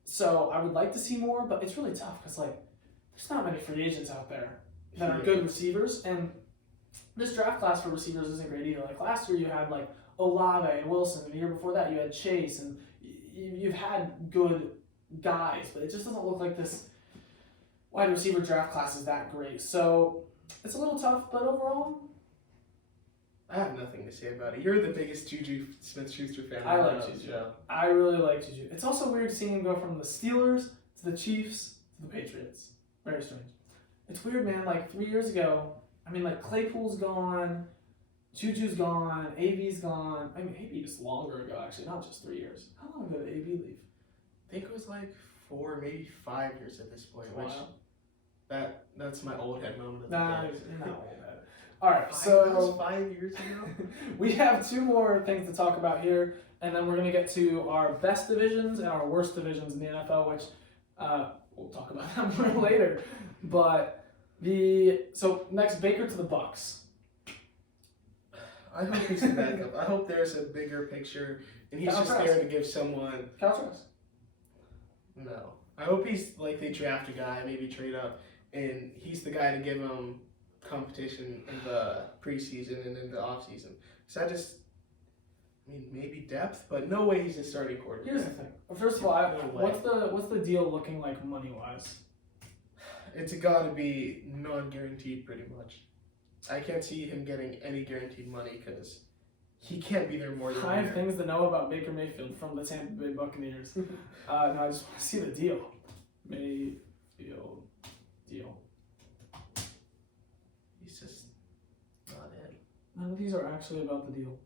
So I would like to see more, but it's really tough because there's not many free agents out there that are good receivers, and this draft class for receivers isn't great either. Last year you had Olave and Wilson, and the year before that you had Chase, and you've had good guys, but it just doesn't look like this wide receiver draft class is that great. So it's a little tough, but overall, I have nothing to say about it. You're the biggest Juju Smith-Schuster fan. I like Juju. I really like Juju. It's also weird seeing him go from the Steelers to the Chiefs to the Patriots. Very strange. It's weird, man. 3 years ago, Claypool's gone, Juju's gone, AB's gone. AB was longer ago, actually, not just 3 years. How long ago did AB leave? I think it was 4, maybe 5 years at this point. Wow. Which that's my old head moment. Nah, you're not old head. All right, that was 5 years ago. We have 2 more things to talk about here, and then we're going to get to our best divisions and our worst divisions in the NFL, which we'll talk about that more later. But next, Baker to the Bucks. I hope he's the backup. I hope there's a bigger picture, and he's just there to give someone. Caltraus. No. I hope he's they draft a guy, maybe trade up, and he's the guy to give him competition in the preseason and in the offseason. So maybe depth, but no way he's a starting quarterback. Here's the thing. First of all, No way. what's the deal looking like money wise? It's got to be non-guaranteed pretty much. I can't see him getting any guaranteed money because he can't be there more than I a have year. things to know about Baker Mayfield from the Tampa Bay Buccaneers. No, I just want to see the deal. Mayfield deal. He's just not in. None of these are actually about the deal.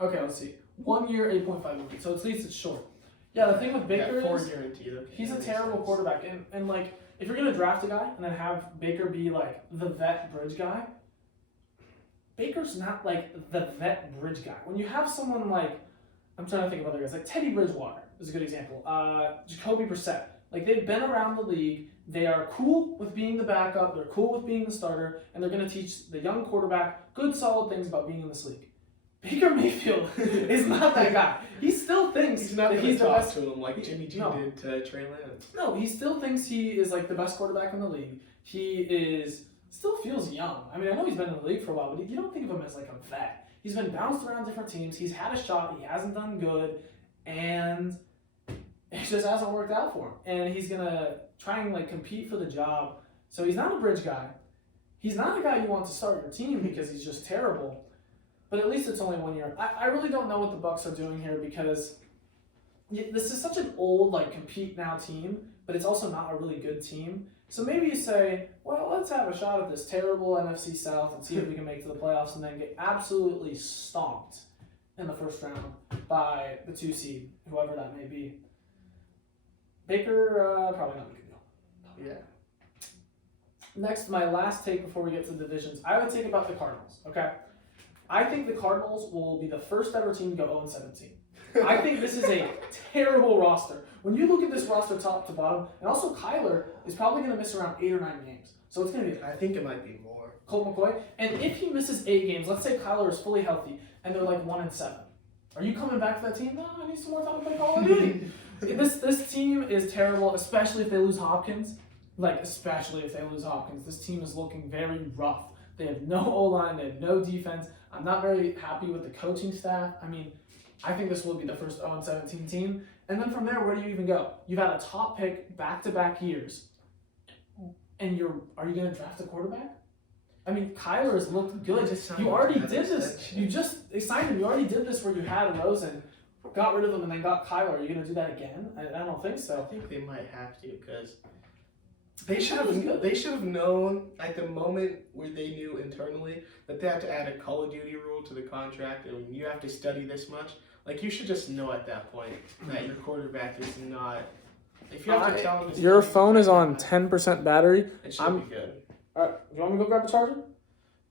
Okay, let's see. 1 year, 8.5 million. So at least it's short. Yeah, the thing with Baker Yeah, 4 is guaranteed. Okay, he's a that makes terrible sense. quarterback. And like, if you're gonna draft a guy and then have Baker be like the vet bridge guy, Baker's not like the vet bridge guy. When you have someone like, I'm trying to think of other guys, like Teddy Bridgewater is a good example. Jacoby Brissett. Like, they've been around the league. They are cool with being the backup. They're cool with being the starter. And they're going to teach the young quarterback good, solid things about being in this league. Baker Mayfield is not that guy. He still thinks He's not that going he's to the talk best. to him like Jimmy G No. did to Trey Lance. No, he still thinks he is like the best quarterback in the league. Still feels young. I mean, I know he's been in the league for a while, but you don't think of him as like a vet. He's been bounced around different teams. He's had a shot. He hasn't done good. And it just hasn't worked out for him. And he's going to try and like compete for the job. So he's not a bridge guy. He's not a guy you want to start your team because he's just terrible. But at least it's only 1 year. I really don't know what the Bucs are doing here because this is such an old like compete now team, but it's also not a really good team. So maybe you say, well, let's have a shot at this terrible NFC South and see if we can make it to the playoffs and then get absolutely stomped in the first round by the 2 seed, whoever that may be. Baker, probably not a good deal. Yeah. Next, my last take before we get to the divisions, I would take about the Cardinals, okay? I think the Cardinals will be the first ever team to go 0-17. I think this is a terrible roster. When you look at this roster top to bottom, and also Kyler is probably going to miss around 8 or 9 games. So it's going to be I think it might be more. Colt McCoy. And if he misses 8 games, let's say Kyler is fully healthy, and they're like 1-7. Are you coming back to that team? No, I need some more time to play Call of Duty. This team is terrible, especially if they lose Hopkins. Especially if they lose Hopkins. This team is looking very rough. They have no O-line. They have no defense. I'm not very happy with the coaching staff. I mean, I think this will be the first 0-17 team. And then from there, where do you even go? You've had a top pick back-to-back years. And are you going to draft a quarterback? I mean, Kyler has looked good. You already did this. You just signed him. You already did this where you had Rosen, got rid of him, and then got Kyler. Are you going to do that again? I don't think I so. think they might have to because they should have known at the moment where they knew internally that they had to add a Call of Duty rule to the contract and you have to study this much. Like, you should just know at that point that your quarterback is not. If you have to tell him, Your phone is on 10% battery. It should be good. Alright, do you want me to go grab a charger? Do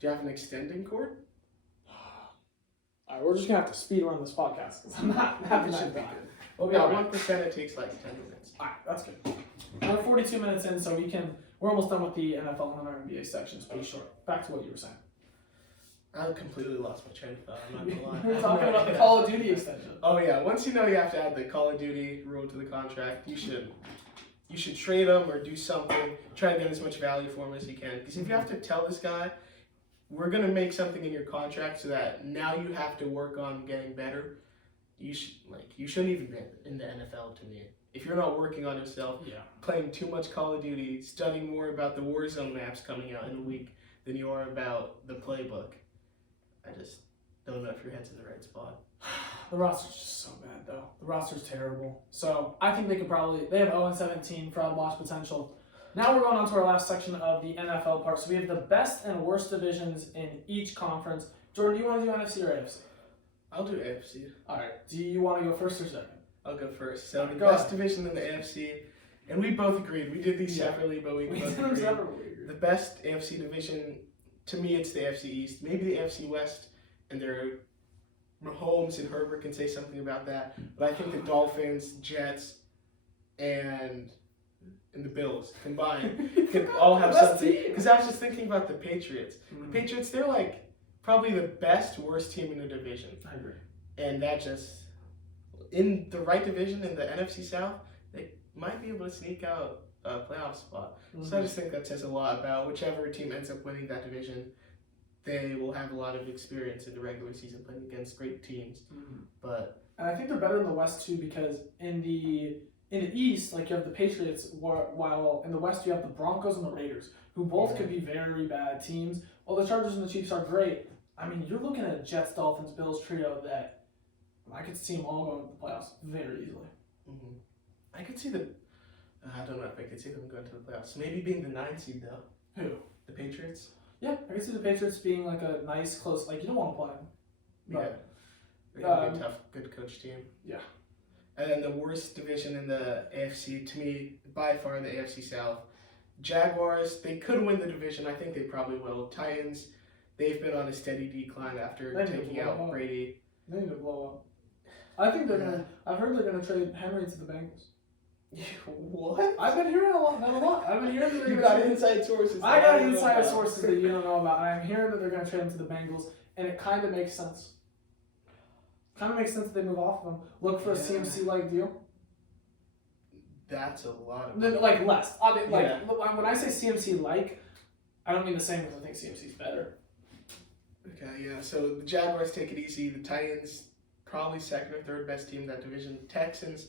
you have an extending cord? Alright, we're just going to have to speed around this podcast because I'm not having It should that be time. good. We'll be Yeah, alright. 1% it takes like 10 minutes. Alright, that's good. We're 42 minutes in, so we're almost done with the NFL and our NBA sections. Pretty short. Back to what you were saying. I completely lost my train of thought. I'm not gonna lie. We were talking about the Call of Duty extension. Oh yeah, once you know you have to add the Call of Duty rule to the contract, you should trade him or do something. Try and get as much value for him as you can. Because if you have to tell this guy, we're gonna make something in your contract so that now you have to work on getting better. You shouldn't even be in the NFL to me. If you're not working on yourself, Yeah. playing too much Call of Duty, studying more about the Warzone maps coming out in a week than you are about the playbook. I just don't know if your head's in the right spot. The roster's just so bad, though. The roster's terrible. So I think they have 0-17 fraud loss potential. Now we're going on to our last section of the NFL part. So we have the best and worst divisions in each conference. Jordan, do you want to do NFC or AFC? I'll do AFC. All right. Do you want to go first or second? I'll go first. So the Go best ahead. division in the AFC, and we both agreed. We did these Yeah. separately, but we We both did them agreed. separately. The best AFC division, to me, it's the AFC East. Maybe the AFC West, and Mahomes and Herbert can say something about that. But I think the Dolphins, Jets, and the Bills combined could all have The best something. team. Because I was just thinking about the Patriots. The Patriots, they're like probably the best, worst team in the division. I agree. And that just, in the right division, in the NFC South, they might be able to sneak out playoff spot. So I just think that says a lot about whichever team ends up winning that division. They will have a lot of experience in the regular season playing against great teams. But And I think they're better in the West too, because in the East, like you have the Patriots, while in the West you have the Broncos and the Raiders, who both could be very bad teams. While the Chargers and the Chiefs are great, I mean, you're looking at a Jets, Dolphins, Bills trio that I could see them all going to the playoffs very easily. I could see I don't know if I could see them going to the playoffs. Maybe being the 9 seed though. Who? The Patriots. Yeah, I could see the Patriots being like a nice, close. Like you don't want to play them. Yeah. They're gonna be a tough, good coach team. Yeah. And then the worst division in the AFC, to me, by far the AFC South. Jaguars, they could win the division. I think they probably will. Titans, they've been on a steady decline after taking out Brady. They need to blow up. I think they're gonna. I've heard they're gonna trade Henry to the Bengals. What? I've been hearing a lot. I've been hearing that they're You gonna got trade- inside sources. I got inside sources that you don't know about. I'm hearing that they're gonna trade him to the Bengals, and it kind of makes sense. Kind of makes sense that they move off of him. Look for a CMC like deal. That's a lot of Then, like less. I mean, like when I say CMC like, I don't mean the same because I think CMC's better. Okay, yeah. So the Jaguars take it easy. The Titans, probably second or third best team in that division. Texans,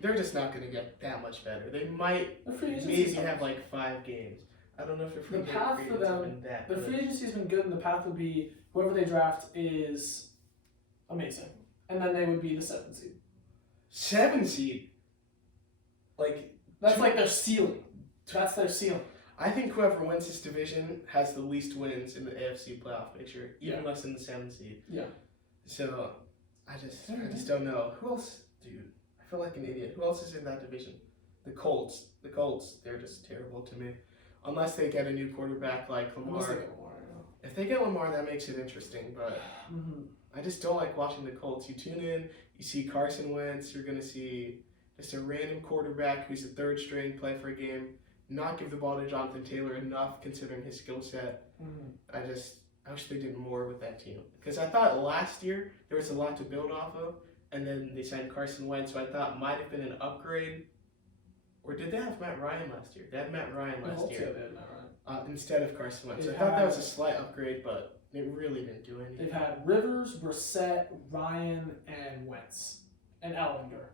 they're just not going to get that much better. They might maybe have like 5 games. I don't know if the path for them. The free agency's been good, and the path would be whoever they draft is amazing, and then they would be the 7th seed. 7 seed. Like That's like their ceiling. That's their ceiling. I think whoever wins this division has the least wins in the AFC playoff picture, even less than the 7th seed. Yeah. So I just don't know. Who else, dude? I feel like an idiot. Who else is in that division? The Colts. The Colts, they're just terrible to me. Unless they get a new quarterback like Lamar. If they get Lamar, that makes it interesting, but I just don't like watching the Colts. You tune in, you see Carson Wentz, you're going to see just a random quarterback who's a 3rd string play for a game, not give the ball to Jonathan Taylor enough considering his skill set. I wish they did more with that team. Because I thought last year there was a lot to build off of, and then they signed Carson Wentz, who I thought might have been an upgrade. Or did they have Matt Ryan last year? They had Matt Ryan last year. They had Matt Ryan. Instead of Carson Wentz. I thought that was a slight upgrade, but it really didn't do anything. They've had Rivers, Brissett, Ryan, and Wentz, and Ellinger.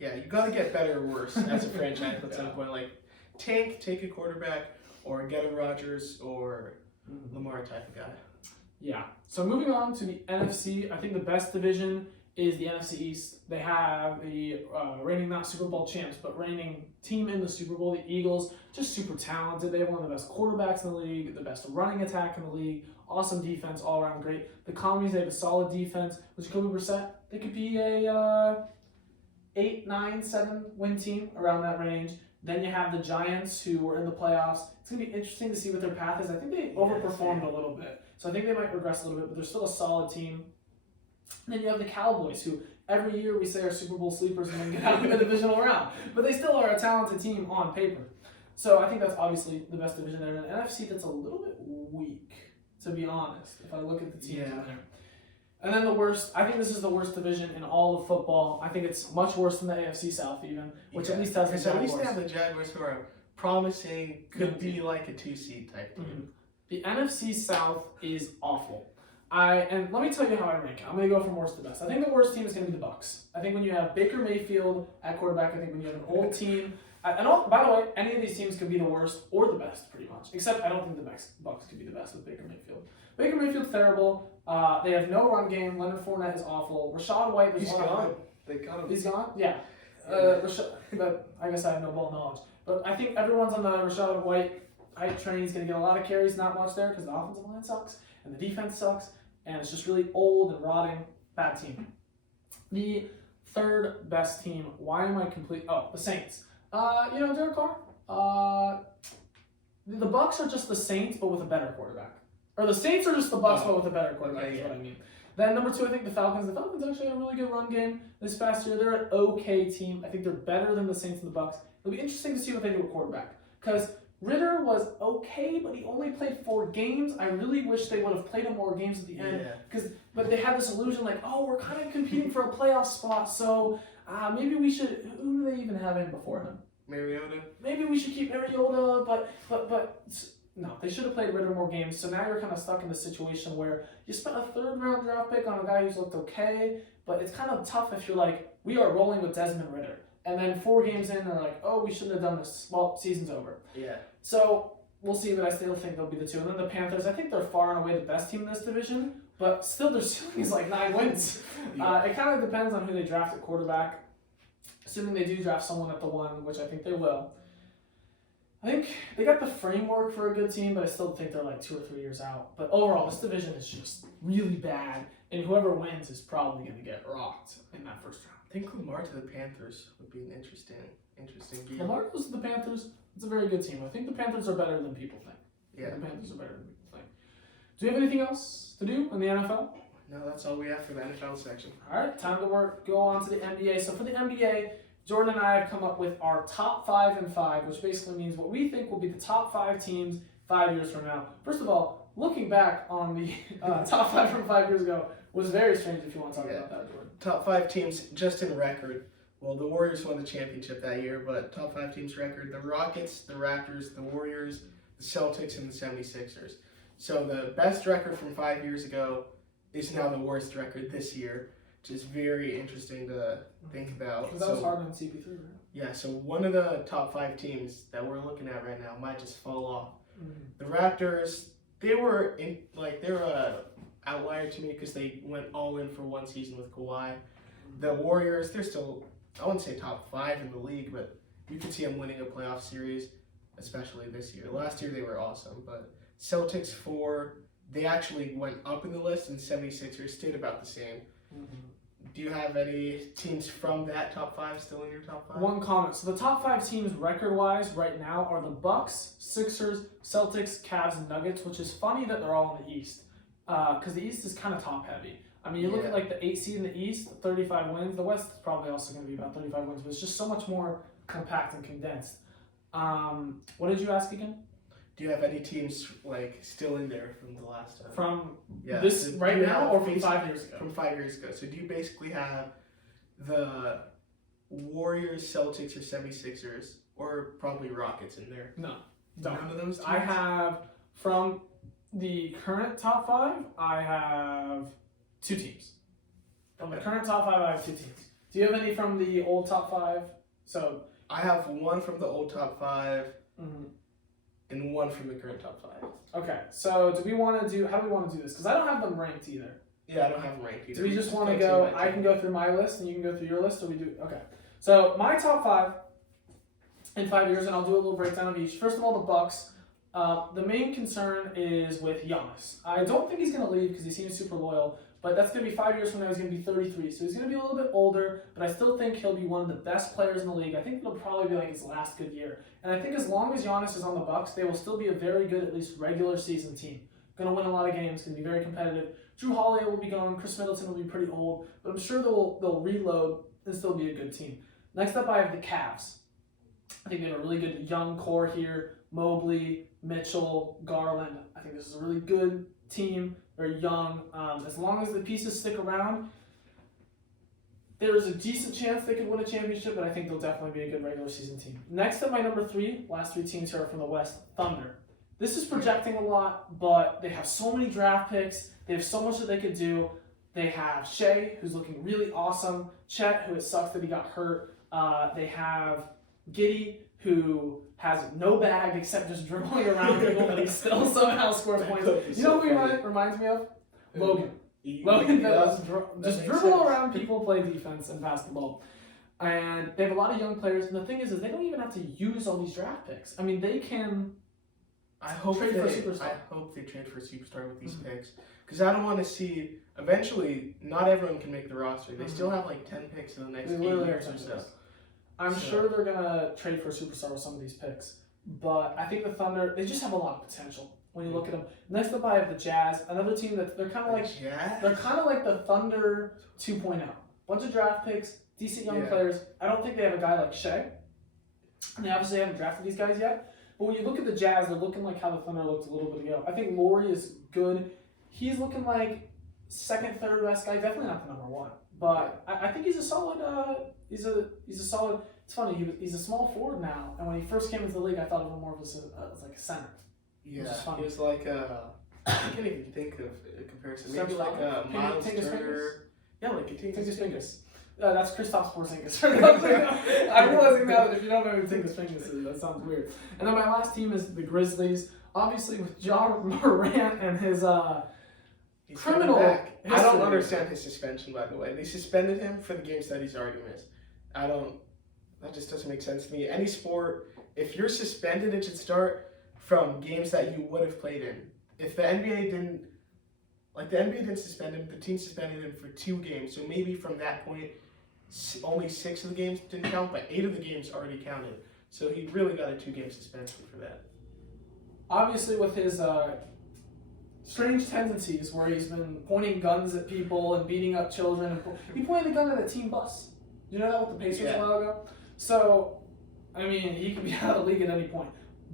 Yeah, you got to get better or worse as a franchise at some point. Like, take a quarterback, or get a Rodgers or Lamar type of guy. Yeah. So moving on to the NFC, I think the best division is the NFC East. They have the reigning, not Super Bowl champs, but reigning team in the Super Bowl, the Eagles, just super talented. They have one of the best quarterbacks in the league, the best running attack in the league, awesome defense, all around great. The Commies, they have a solid defense. With Jacoby Brissett, they could be a 8, 9, 7 win team around that range. Then you have the Giants, who were in the playoffs. It's going to be interesting to see what their path is. I think they overperformed a little bit. So I think they might regress a little bit, but they're still a solid team. And then you have the Cowboys, who every year we say are Super Bowl sleepers and then get out in the divisional round. But they still are a talented team on paper. So I think that's obviously the best division there. And an NFC that's a little bit weak, to be honest, if I look at the teams in there. And then the worst, I think this is the worst division in all of football. I think it's much worse than the AFC South even, which at least has the Jaguars. At least they have the Jaguars, who are promising, could be like a 2-seed type team. The NFC South is awful. And let me tell you how I rank it. I'm going to go from worst to best. I think the worst team is going to be the Bucs. I think when you have Baker Mayfield at quarterback, I think when you have an old team, by the way, any of these teams could be the worst or the best, pretty much. Except I don't think the Bucs could be the best with Baker Mayfield. Baker Mayfield's terrible. They have no run game. Leonard Fournette is awful. Rachaad White is gone. They got him. He's gone? Yeah. But I guess I have no ball knowledge. But I think everyone's on the Rachaad White hype train. He's going to get a lot of carries, not much there, because the offensive line sucks and the defense sucks, and it's just really old and rotting. Bad team. The 3rd best team. Why am I complete? Oh, the Saints. Derek Carr. The Bucs are just the Saints, but with a better quarterback. Or the Saints are just the Bucs, but with a better quarterback, is what I mean. Then number 2, I think the Falcons. The Falcons actually had a really good run game this past year. They're an okay team. I think they're better than the Saints and the Bucs. It'll be interesting to see what they do with quarterback. Because Ritter was okay, but he only played 4 games. I really wish they would have played him more games at the end. But they had this illusion like, we're kind of competing for a playoff spot, so maybe we should. Who do they even have in before him? Mariota? Maybe we should keep Mariota, but no, they should have played Ritter more games. So now you're kind of stuck in the situation where you spent a 3rd-round draft pick on a guy who's looked okay, but it's kind of tough if you're like, we are rolling with Desmond Ritter. And then 4 games in, they're like, oh, we shouldn't have done this. Well, season's over. Yeah. So we'll see, but I still think they'll be the 2. And then the Panthers, I think they're far and away the best team in this division, but still their ceiling is like 9 wins. It kind of depends on who they draft at quarterback. Assuming they do draft someone at the 1, which I think they will. I think they got the framework for a good team, but I still think they're like 2 or 3 years out. But overall, this division is just really bad, and whoever wins is probably going to get rocked in that 1st round. I think Lamar to the Panthers would be an interesting deal. Lamar goes to the Panthers. It's a very good team. I think the Panthers are better than people think. Yeah. The Panthers are better than people think. Do we have anything else to do in the NFL? No, that's all we have for the NFL section. All right, time to go on to the NBA. So for the NBA, Jordan and I have come up with our top 5 and 5, which basically means what we think will be the top 5 teams 5 years from now. First of all, looking back on the top 5 from 5 years ago was very strange if you want to talk about that, Jordan. Top 5 teams just in record. Well, the Warriors won the championship that year, but top 5 teams record, the Rockets, the Raptors, the Warriors, the Celtics, and the 76ers. So the best record from 5 years ago is now the worst record this year, which is very interesting to think about. Because that was hard on CP3, right? Yeah, so one of the top 5 teams that we're looking at right now might just fall off. Mm-hmm. The Raptors, they're a outlier to me because they went all in for one season with Kawhi. The Warriors, they're still, I wouldn't say top 5 in the league, but you could see them winning a playoff series, especially this year. Last year they were awesome, but Celtics 4, they actually went up in the list, and 76ers stayed about the same. Mm-hmm. Do you have any teams from that top 5 still in your top 5? One comment. So the top 5 teams record-wise right now are the Bucks, Sixers, Celtics, Cavs, and Nuggets, which is funny that they're all in the East. Because the East is kind of top-heavy. I mean, you look at like the 8 seed in the East, 35 wins. The West is probably also going to be about 35 wins, but it's just so much more compact and condensed. What did you ask again? Do you have any teams like still in there from the last time? From Yeah. this So right do you now have or from basi- 5 years ago? From 5 years ago. So do you basically have the Warriors, Celtics, or 76ers, or probably Rockets in there? No. None of those teams? I have, from the current top 5, I have 2 teams. From the current top 5, I have 2 teams. Do you have any from the old top 5? So, I have one from the old top 5 mhm. and one from the current top 5. Okay. So, how do we want to do this? Because I don't have them ranked either. Yeah, I don't have them ranked either. Do we just want to go go, to I can go through my list and you can go through your list, or we do, okay. So, my top 5 in 5 years, and I'll do a little breakdown of each. First of all, the Bucks. The main concern is with Giannis. I don't think he's going to leave because he seems super loyal, but that's going to be 5 years from now. He's going to be 33, so he's going to be a little bit older, but I still think he'll be one of the best players in the league. I think it'll probably be like his last good year. And I think as long as Giannis is on the Bucks, they will still be a very good, at least regular season team. Going to win a lot of games, going to be very competitive. Drew Holiday will be gone, Chris Middleton will be pretty old, but I'm sure they'll reload and still be a good team. Next up, I have the Cavs. I think they have a really good young core here. Mobley, Mitchell, Garland. I think this is a really good team. Very young. As long as the pieces stick around, there's a decent chance they could win a championship, but I think they'll definitely be a good regular season team. Next up, my number 3, last 3 teams here are from the West, Thunder. This is projecting a lot, but they have so many draft picks. They have so much that they could do. They have Shea, who's looking really awesome. Chet, who it sucks that he got hurt. They have Giddey, who has no bag except just dribbling around people, but he still somehow scores points. You know who he reminds me of? Logan. Logan does just dribble around people, play defense and basketball. And they have a lot of young players. And the thing is they don't even have to use all these draft picks. I mean, they can I hope trade they for a superstar. trade for a superstar with these picks. Because I don't want to see, eventually, not everyone can make the roster. They still have like 10 picks in the next 8 years or so. I'm sure they're going to trade for a superstar with some of these picks. But I think the Thunder, they just have a lot of potential when you look at them. Next up, I have the Jazz, another team that they're kind of like the Thunder 2.0. Bunch of draft picks, decent young players. I don't think they have a guy like Shea. And they obviously haven't drafted these guys yet. But when you look at the Jazz, they're looking like how the Thunder looked a little bit ago. I think Laurie is good. He's looking like second, third best guy. Definitely not the number 1. But I think he's a solid. He's a solid It's funny. He's a small forward now, and when he first came into the league, I thought of him more of as like a center. Yeah, Which is funny. he was like I can't even think of a comparison. Maybe like Miles Turner. Yeah, like Tingus Fingers. That's Kristaps Porzingis. I'm realizing now that if you don't know who Tingus Fingers is, that sounds weird. And then my last team is the Grizzlies. Obviously, with Ja Morant and his He's criminal. back. I don't history. understand his suspension, by the way. They suspended him for the games that he's already missed. That just doesn't make sense to me. Any sport, if you're suspended, it should start from games that you would have played in. If the NBA didn't suspend him, the team suspended him for 2 games. So maybe from that point, only 6 of the games didn't count, but 8 of the games already counted. So he really got a 2-game suspension for that. Obviously, with his strange tendencies where he's been pointing guns at people and beating up children. He pointed a gun at a team bus. You know that with the Pacers a while ago? So, I mean, he could be out of the league at any point.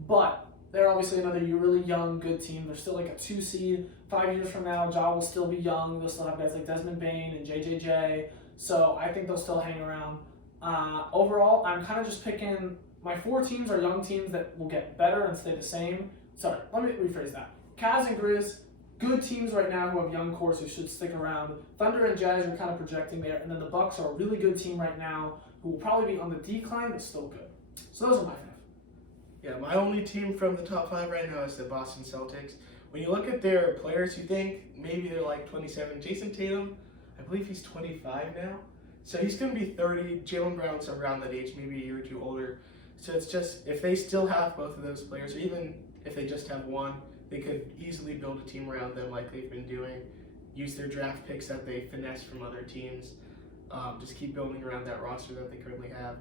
But they're obviously another really young, good team. They're still like a 2 seed. 5 years from now, Ja will still be young. They'll still have guys like Desmond Bane and JJJ. So I think they'll still hang around. Overall, I'm kind of just picking, my 4 teams are young teams that will get better and stay the same. Sorry, let me rephrase that. Cavs and Grizz, good teams right now who have young cores who should stick around. Thunder and Jazz are kind of projecting there. And then the Bucks are a really good team right now who will probably be on the decline but still good. So those are my 5. Yeah, my only team from the top 5 right now is the Boston Celtics. When you look at their players, you think maybe they're like 27. Jason Tatum, I believe he's 25 now. So he's going to be 30. Jaylen Brown's around that age, maybe a year or 2 older. So it's just, if they still have both of those players, or even if they just have one, they could easily build a team around them like they've been doing. Use their draft picks that they finessed from other teams. Just keep building around that roster that they currently have.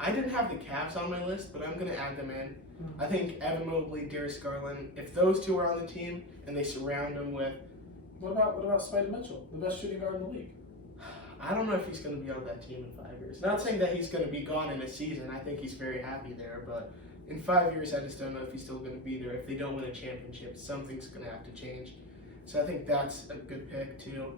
I didn't have the Cavs on my list, but I'm going to add them in. I think Evan Mobley, Darius Garland, if those 2 are on the team and they surround them with... What about Spider Mitchell, the best shooting guard in the league? I don't know if he's going to be on that team in 5 years. Not saying that he's going to be gone in a season. I think he's very happy there, but in 5 years, I just don't know if he's still going to be there. If they don't win a championship, something's going to have to change. So I think that's a good pick, too.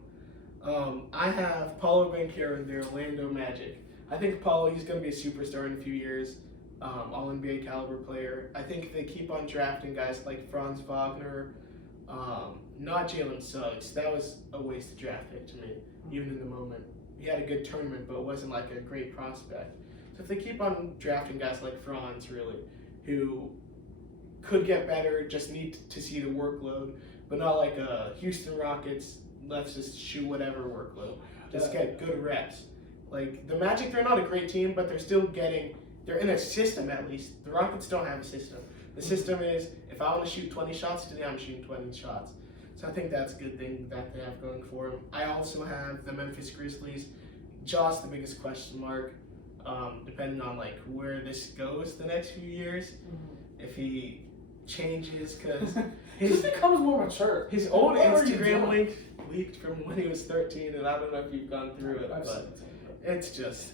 I have Paulo Banchero in the Orlando Magic. I think Paulo, he's going to be a superstar in a few years. All-NBA caliber player. I think if they keep on drafting guys like Franz Wagner, not Jalen Suggs. That was a wasted draft pick to me, even in the moment. He had a good tournament, but wasn't like a great prospect. So if they keep on drafting guys like Franz, really, who could get better, just need to see the workload, but not like a Houston Rockets, let's just shoot whatever workload. Just get good reps. Like, the Magic, they're not a great team, but they're still they're in a system at least. The Rockets don't have a system. The system is, if I want to shoot 20 shots today, I'm shooting 20 shots. So I think that's a good thing that they have going for them. I also have the Memphis Grizzlies. Ja's the biggest question mark, depending on like where this goes the next few years. If he changes, because he becomes more mature. His old Instagram link leaked from when he was 13, and I don't know if you've gone through it, but it's just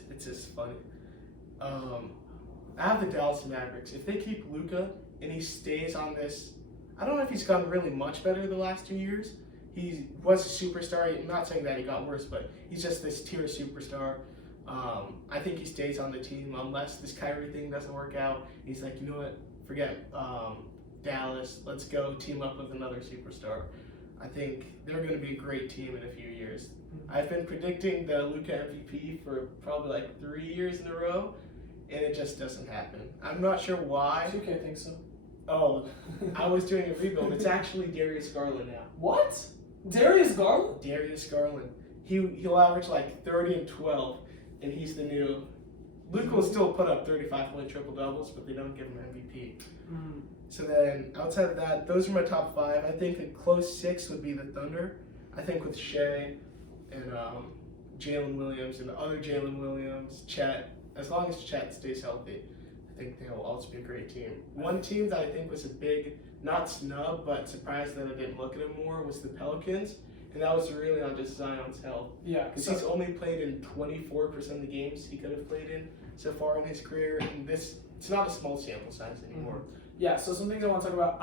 funny. I have the Dallas Mavericks. If they keep Luka and he stays on this, I don't know if he's gotten really much better the last 2 years. He was a superstar. I'm not saying that he got worse, but he's just this tier superstar. I think he stays on the team unless this Kyrie thing doesn't work out. He's like, you know what? Forget Dallas. Let's go team up with another superstar. I think they're going to be a great team in a few years. I've been predicting the Luka MVP for probably like 3 years in a row, and it just doesn't happen. I'm not sure why. 2K thinks so. Oh, I was doing a rebuild. It's actually Darius Garland now. What? Darius Garland? Darius Garland. He'll average like 30 and 12, and he's the new. Luka will still put up 35-point triple doubles, but they don't give him MVP. So then, outside of that, those are my top 5. I think a close 6 would be the Thunder. I think with Shea and Jalen Williams and the other Jalen Williams, Chet, as long as Chet stays healthy, I think they'll also be a great team. One team that I think was a big, not snub, but surprised that I didn't look at him more was the Pelicans. And that was really on just Zion's health. Yeah. Because he's only played in 24% of the games he could have played in so far in his career. And it's not a small sample size anymore. Yeah, so some things I want to talk about.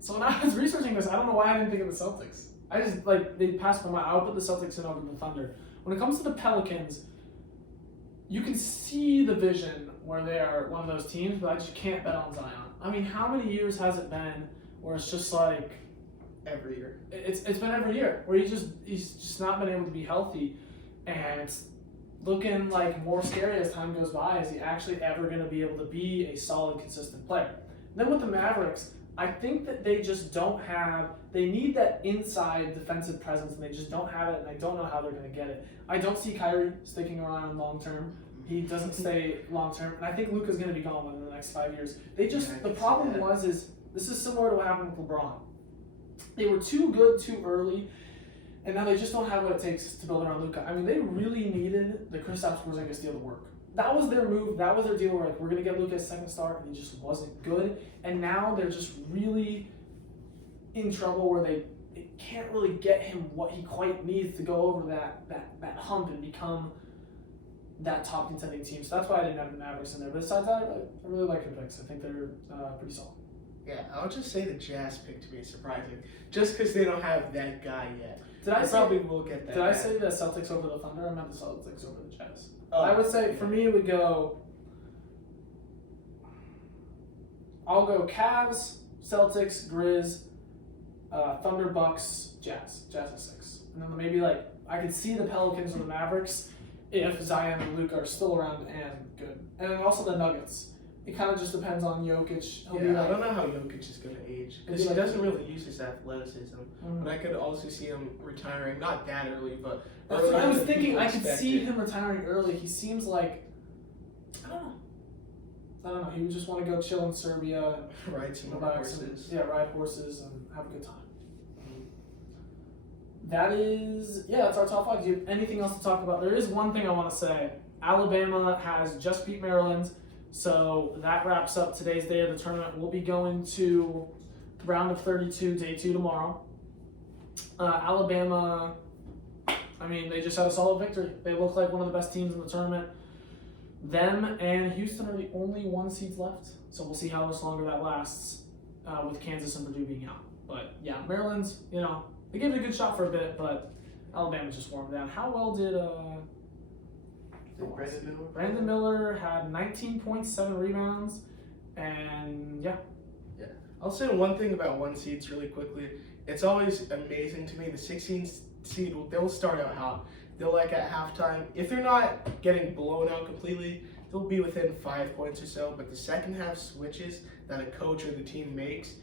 So when I was researching this, I don't know why I didn't think of the Celtics. I just, they passed my mind. I'll put the Celtics in over the Thunder. When it comes to the Pelicans, you can see the vision where they are one of those teams, but I just can't bet on Zion. I mean, how many years has it been where it's just like Every year. it's been every year where he's just not been able to be healthy, and it's looking like more scary as time goes by. Is he actually ever going to be able to be a solid, consistent player? Then with the Mavericks, I think that they just don't have. They need that inside defensive presence, and they just don't have it. And I don't know how they're going to get it. I don't see Kyrie sticking around long term. He doesn't stay long term, and I think Luka's going to be gone within the next 5 years. The problem is this is similar to what happened with LeBron. They were too good too early, and now they just don't have what it takes to build around Luka. I mean, they really needed the Kristaps Porzingis deal to work. That was their move. That was their deal. Where like, we're gonna get Luka as second star, and he just wasn't good. And now they're just really in trouble where they can't really get him what he quite needs to go over that hump and become that top contending team. So that's why I didn't have the Mavericks in there. But besides that, I really like their picks. I think they're pretty solid. Yeah, I'll just say the Jazz pick to me is surprising, just because they don't have that guy yet. Did I probably will get that. Did I say the Celtics over the Thunder? I meant the Celtics over the Jazz. Oh, I would say for me it would go. I'll go Cavs, Celtics, Grizz, Thunder, Bucks, Jazz. Jazz is 6, and then maybe like I could see the Pelicans or the Mavericks if Zion and Luka are still around and good, and then also the Nuggets. It kind of just depends on Jokic. I don't know how Jokic is going to age because he doesn't really use his athleticism. Mm-hmm. But I could also see him retiring, not that early, but that's what I was thinking. I could see him retiring early. He seems like I don't know. He would just want to go chill in Serbia, ride some horses. Ride horses and have a good time. That's our top 5. Do you have anything else to talk about? There is one thing I want to say. Alabama has just beat Maryland. So that wraps up today's day of the tournament. We'll be going to the round of 32, day 2 tomorrow. Alabama, I mean, they just had a solid victory. They look like one of the best teams in the tournament. Them and Houston are the only 1 seeds left. So we'll see how much longer that lasts with Kansas and Purdue being out. But yeah, Maryland's, they gave it a good shot for a bit, but Alabama just warmed down. How well did Brandon Miller had 19 points, 7 rebounds, and yeah. I'll say one thing about 1 seeds really quickly. It's always amazing to me. The 16th seed, they'll start out hot. They'll at halftime. If they're not getting blown out completely, they'll be within 5 points or so. But the second half switches that a coach or the team makes,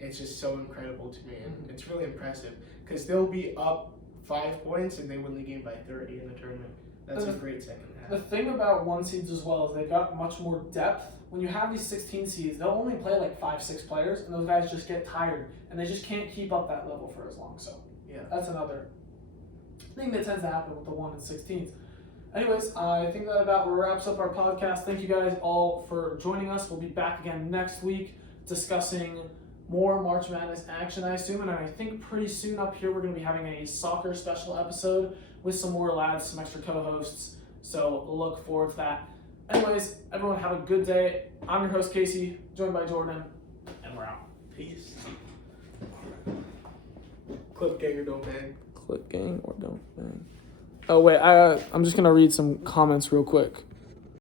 it's just so incredible to me, and it's really impressive because they'll be up 5 points and they win the game by 30 in the tournament. That's a great second half. The thing about 1 seeds as well is they've got much more depth. When you have these 16 seeds, they'll only play like 5-6 players, and those guys just get tired, and they just can't keep up that level for as long. So that's another thing that tends to happen with the 1 and 16s. Anyways, I think that about wraps up our podcast. Thank you guys all for joining us. We'll be back again next week discussing more March Madness action, I assume, and I think pretty soon up here we're going to be having a soccer special episode with some more lads, some extra co-hosts, so look forward to that. Anyways, everyone have a good day. I'm your host, Casey, joined by Jordan, and we're out. Peace. Clip gang or don't bang. Clip gang or don't bang. Oh, wait, I'm just going to read some comments real quick.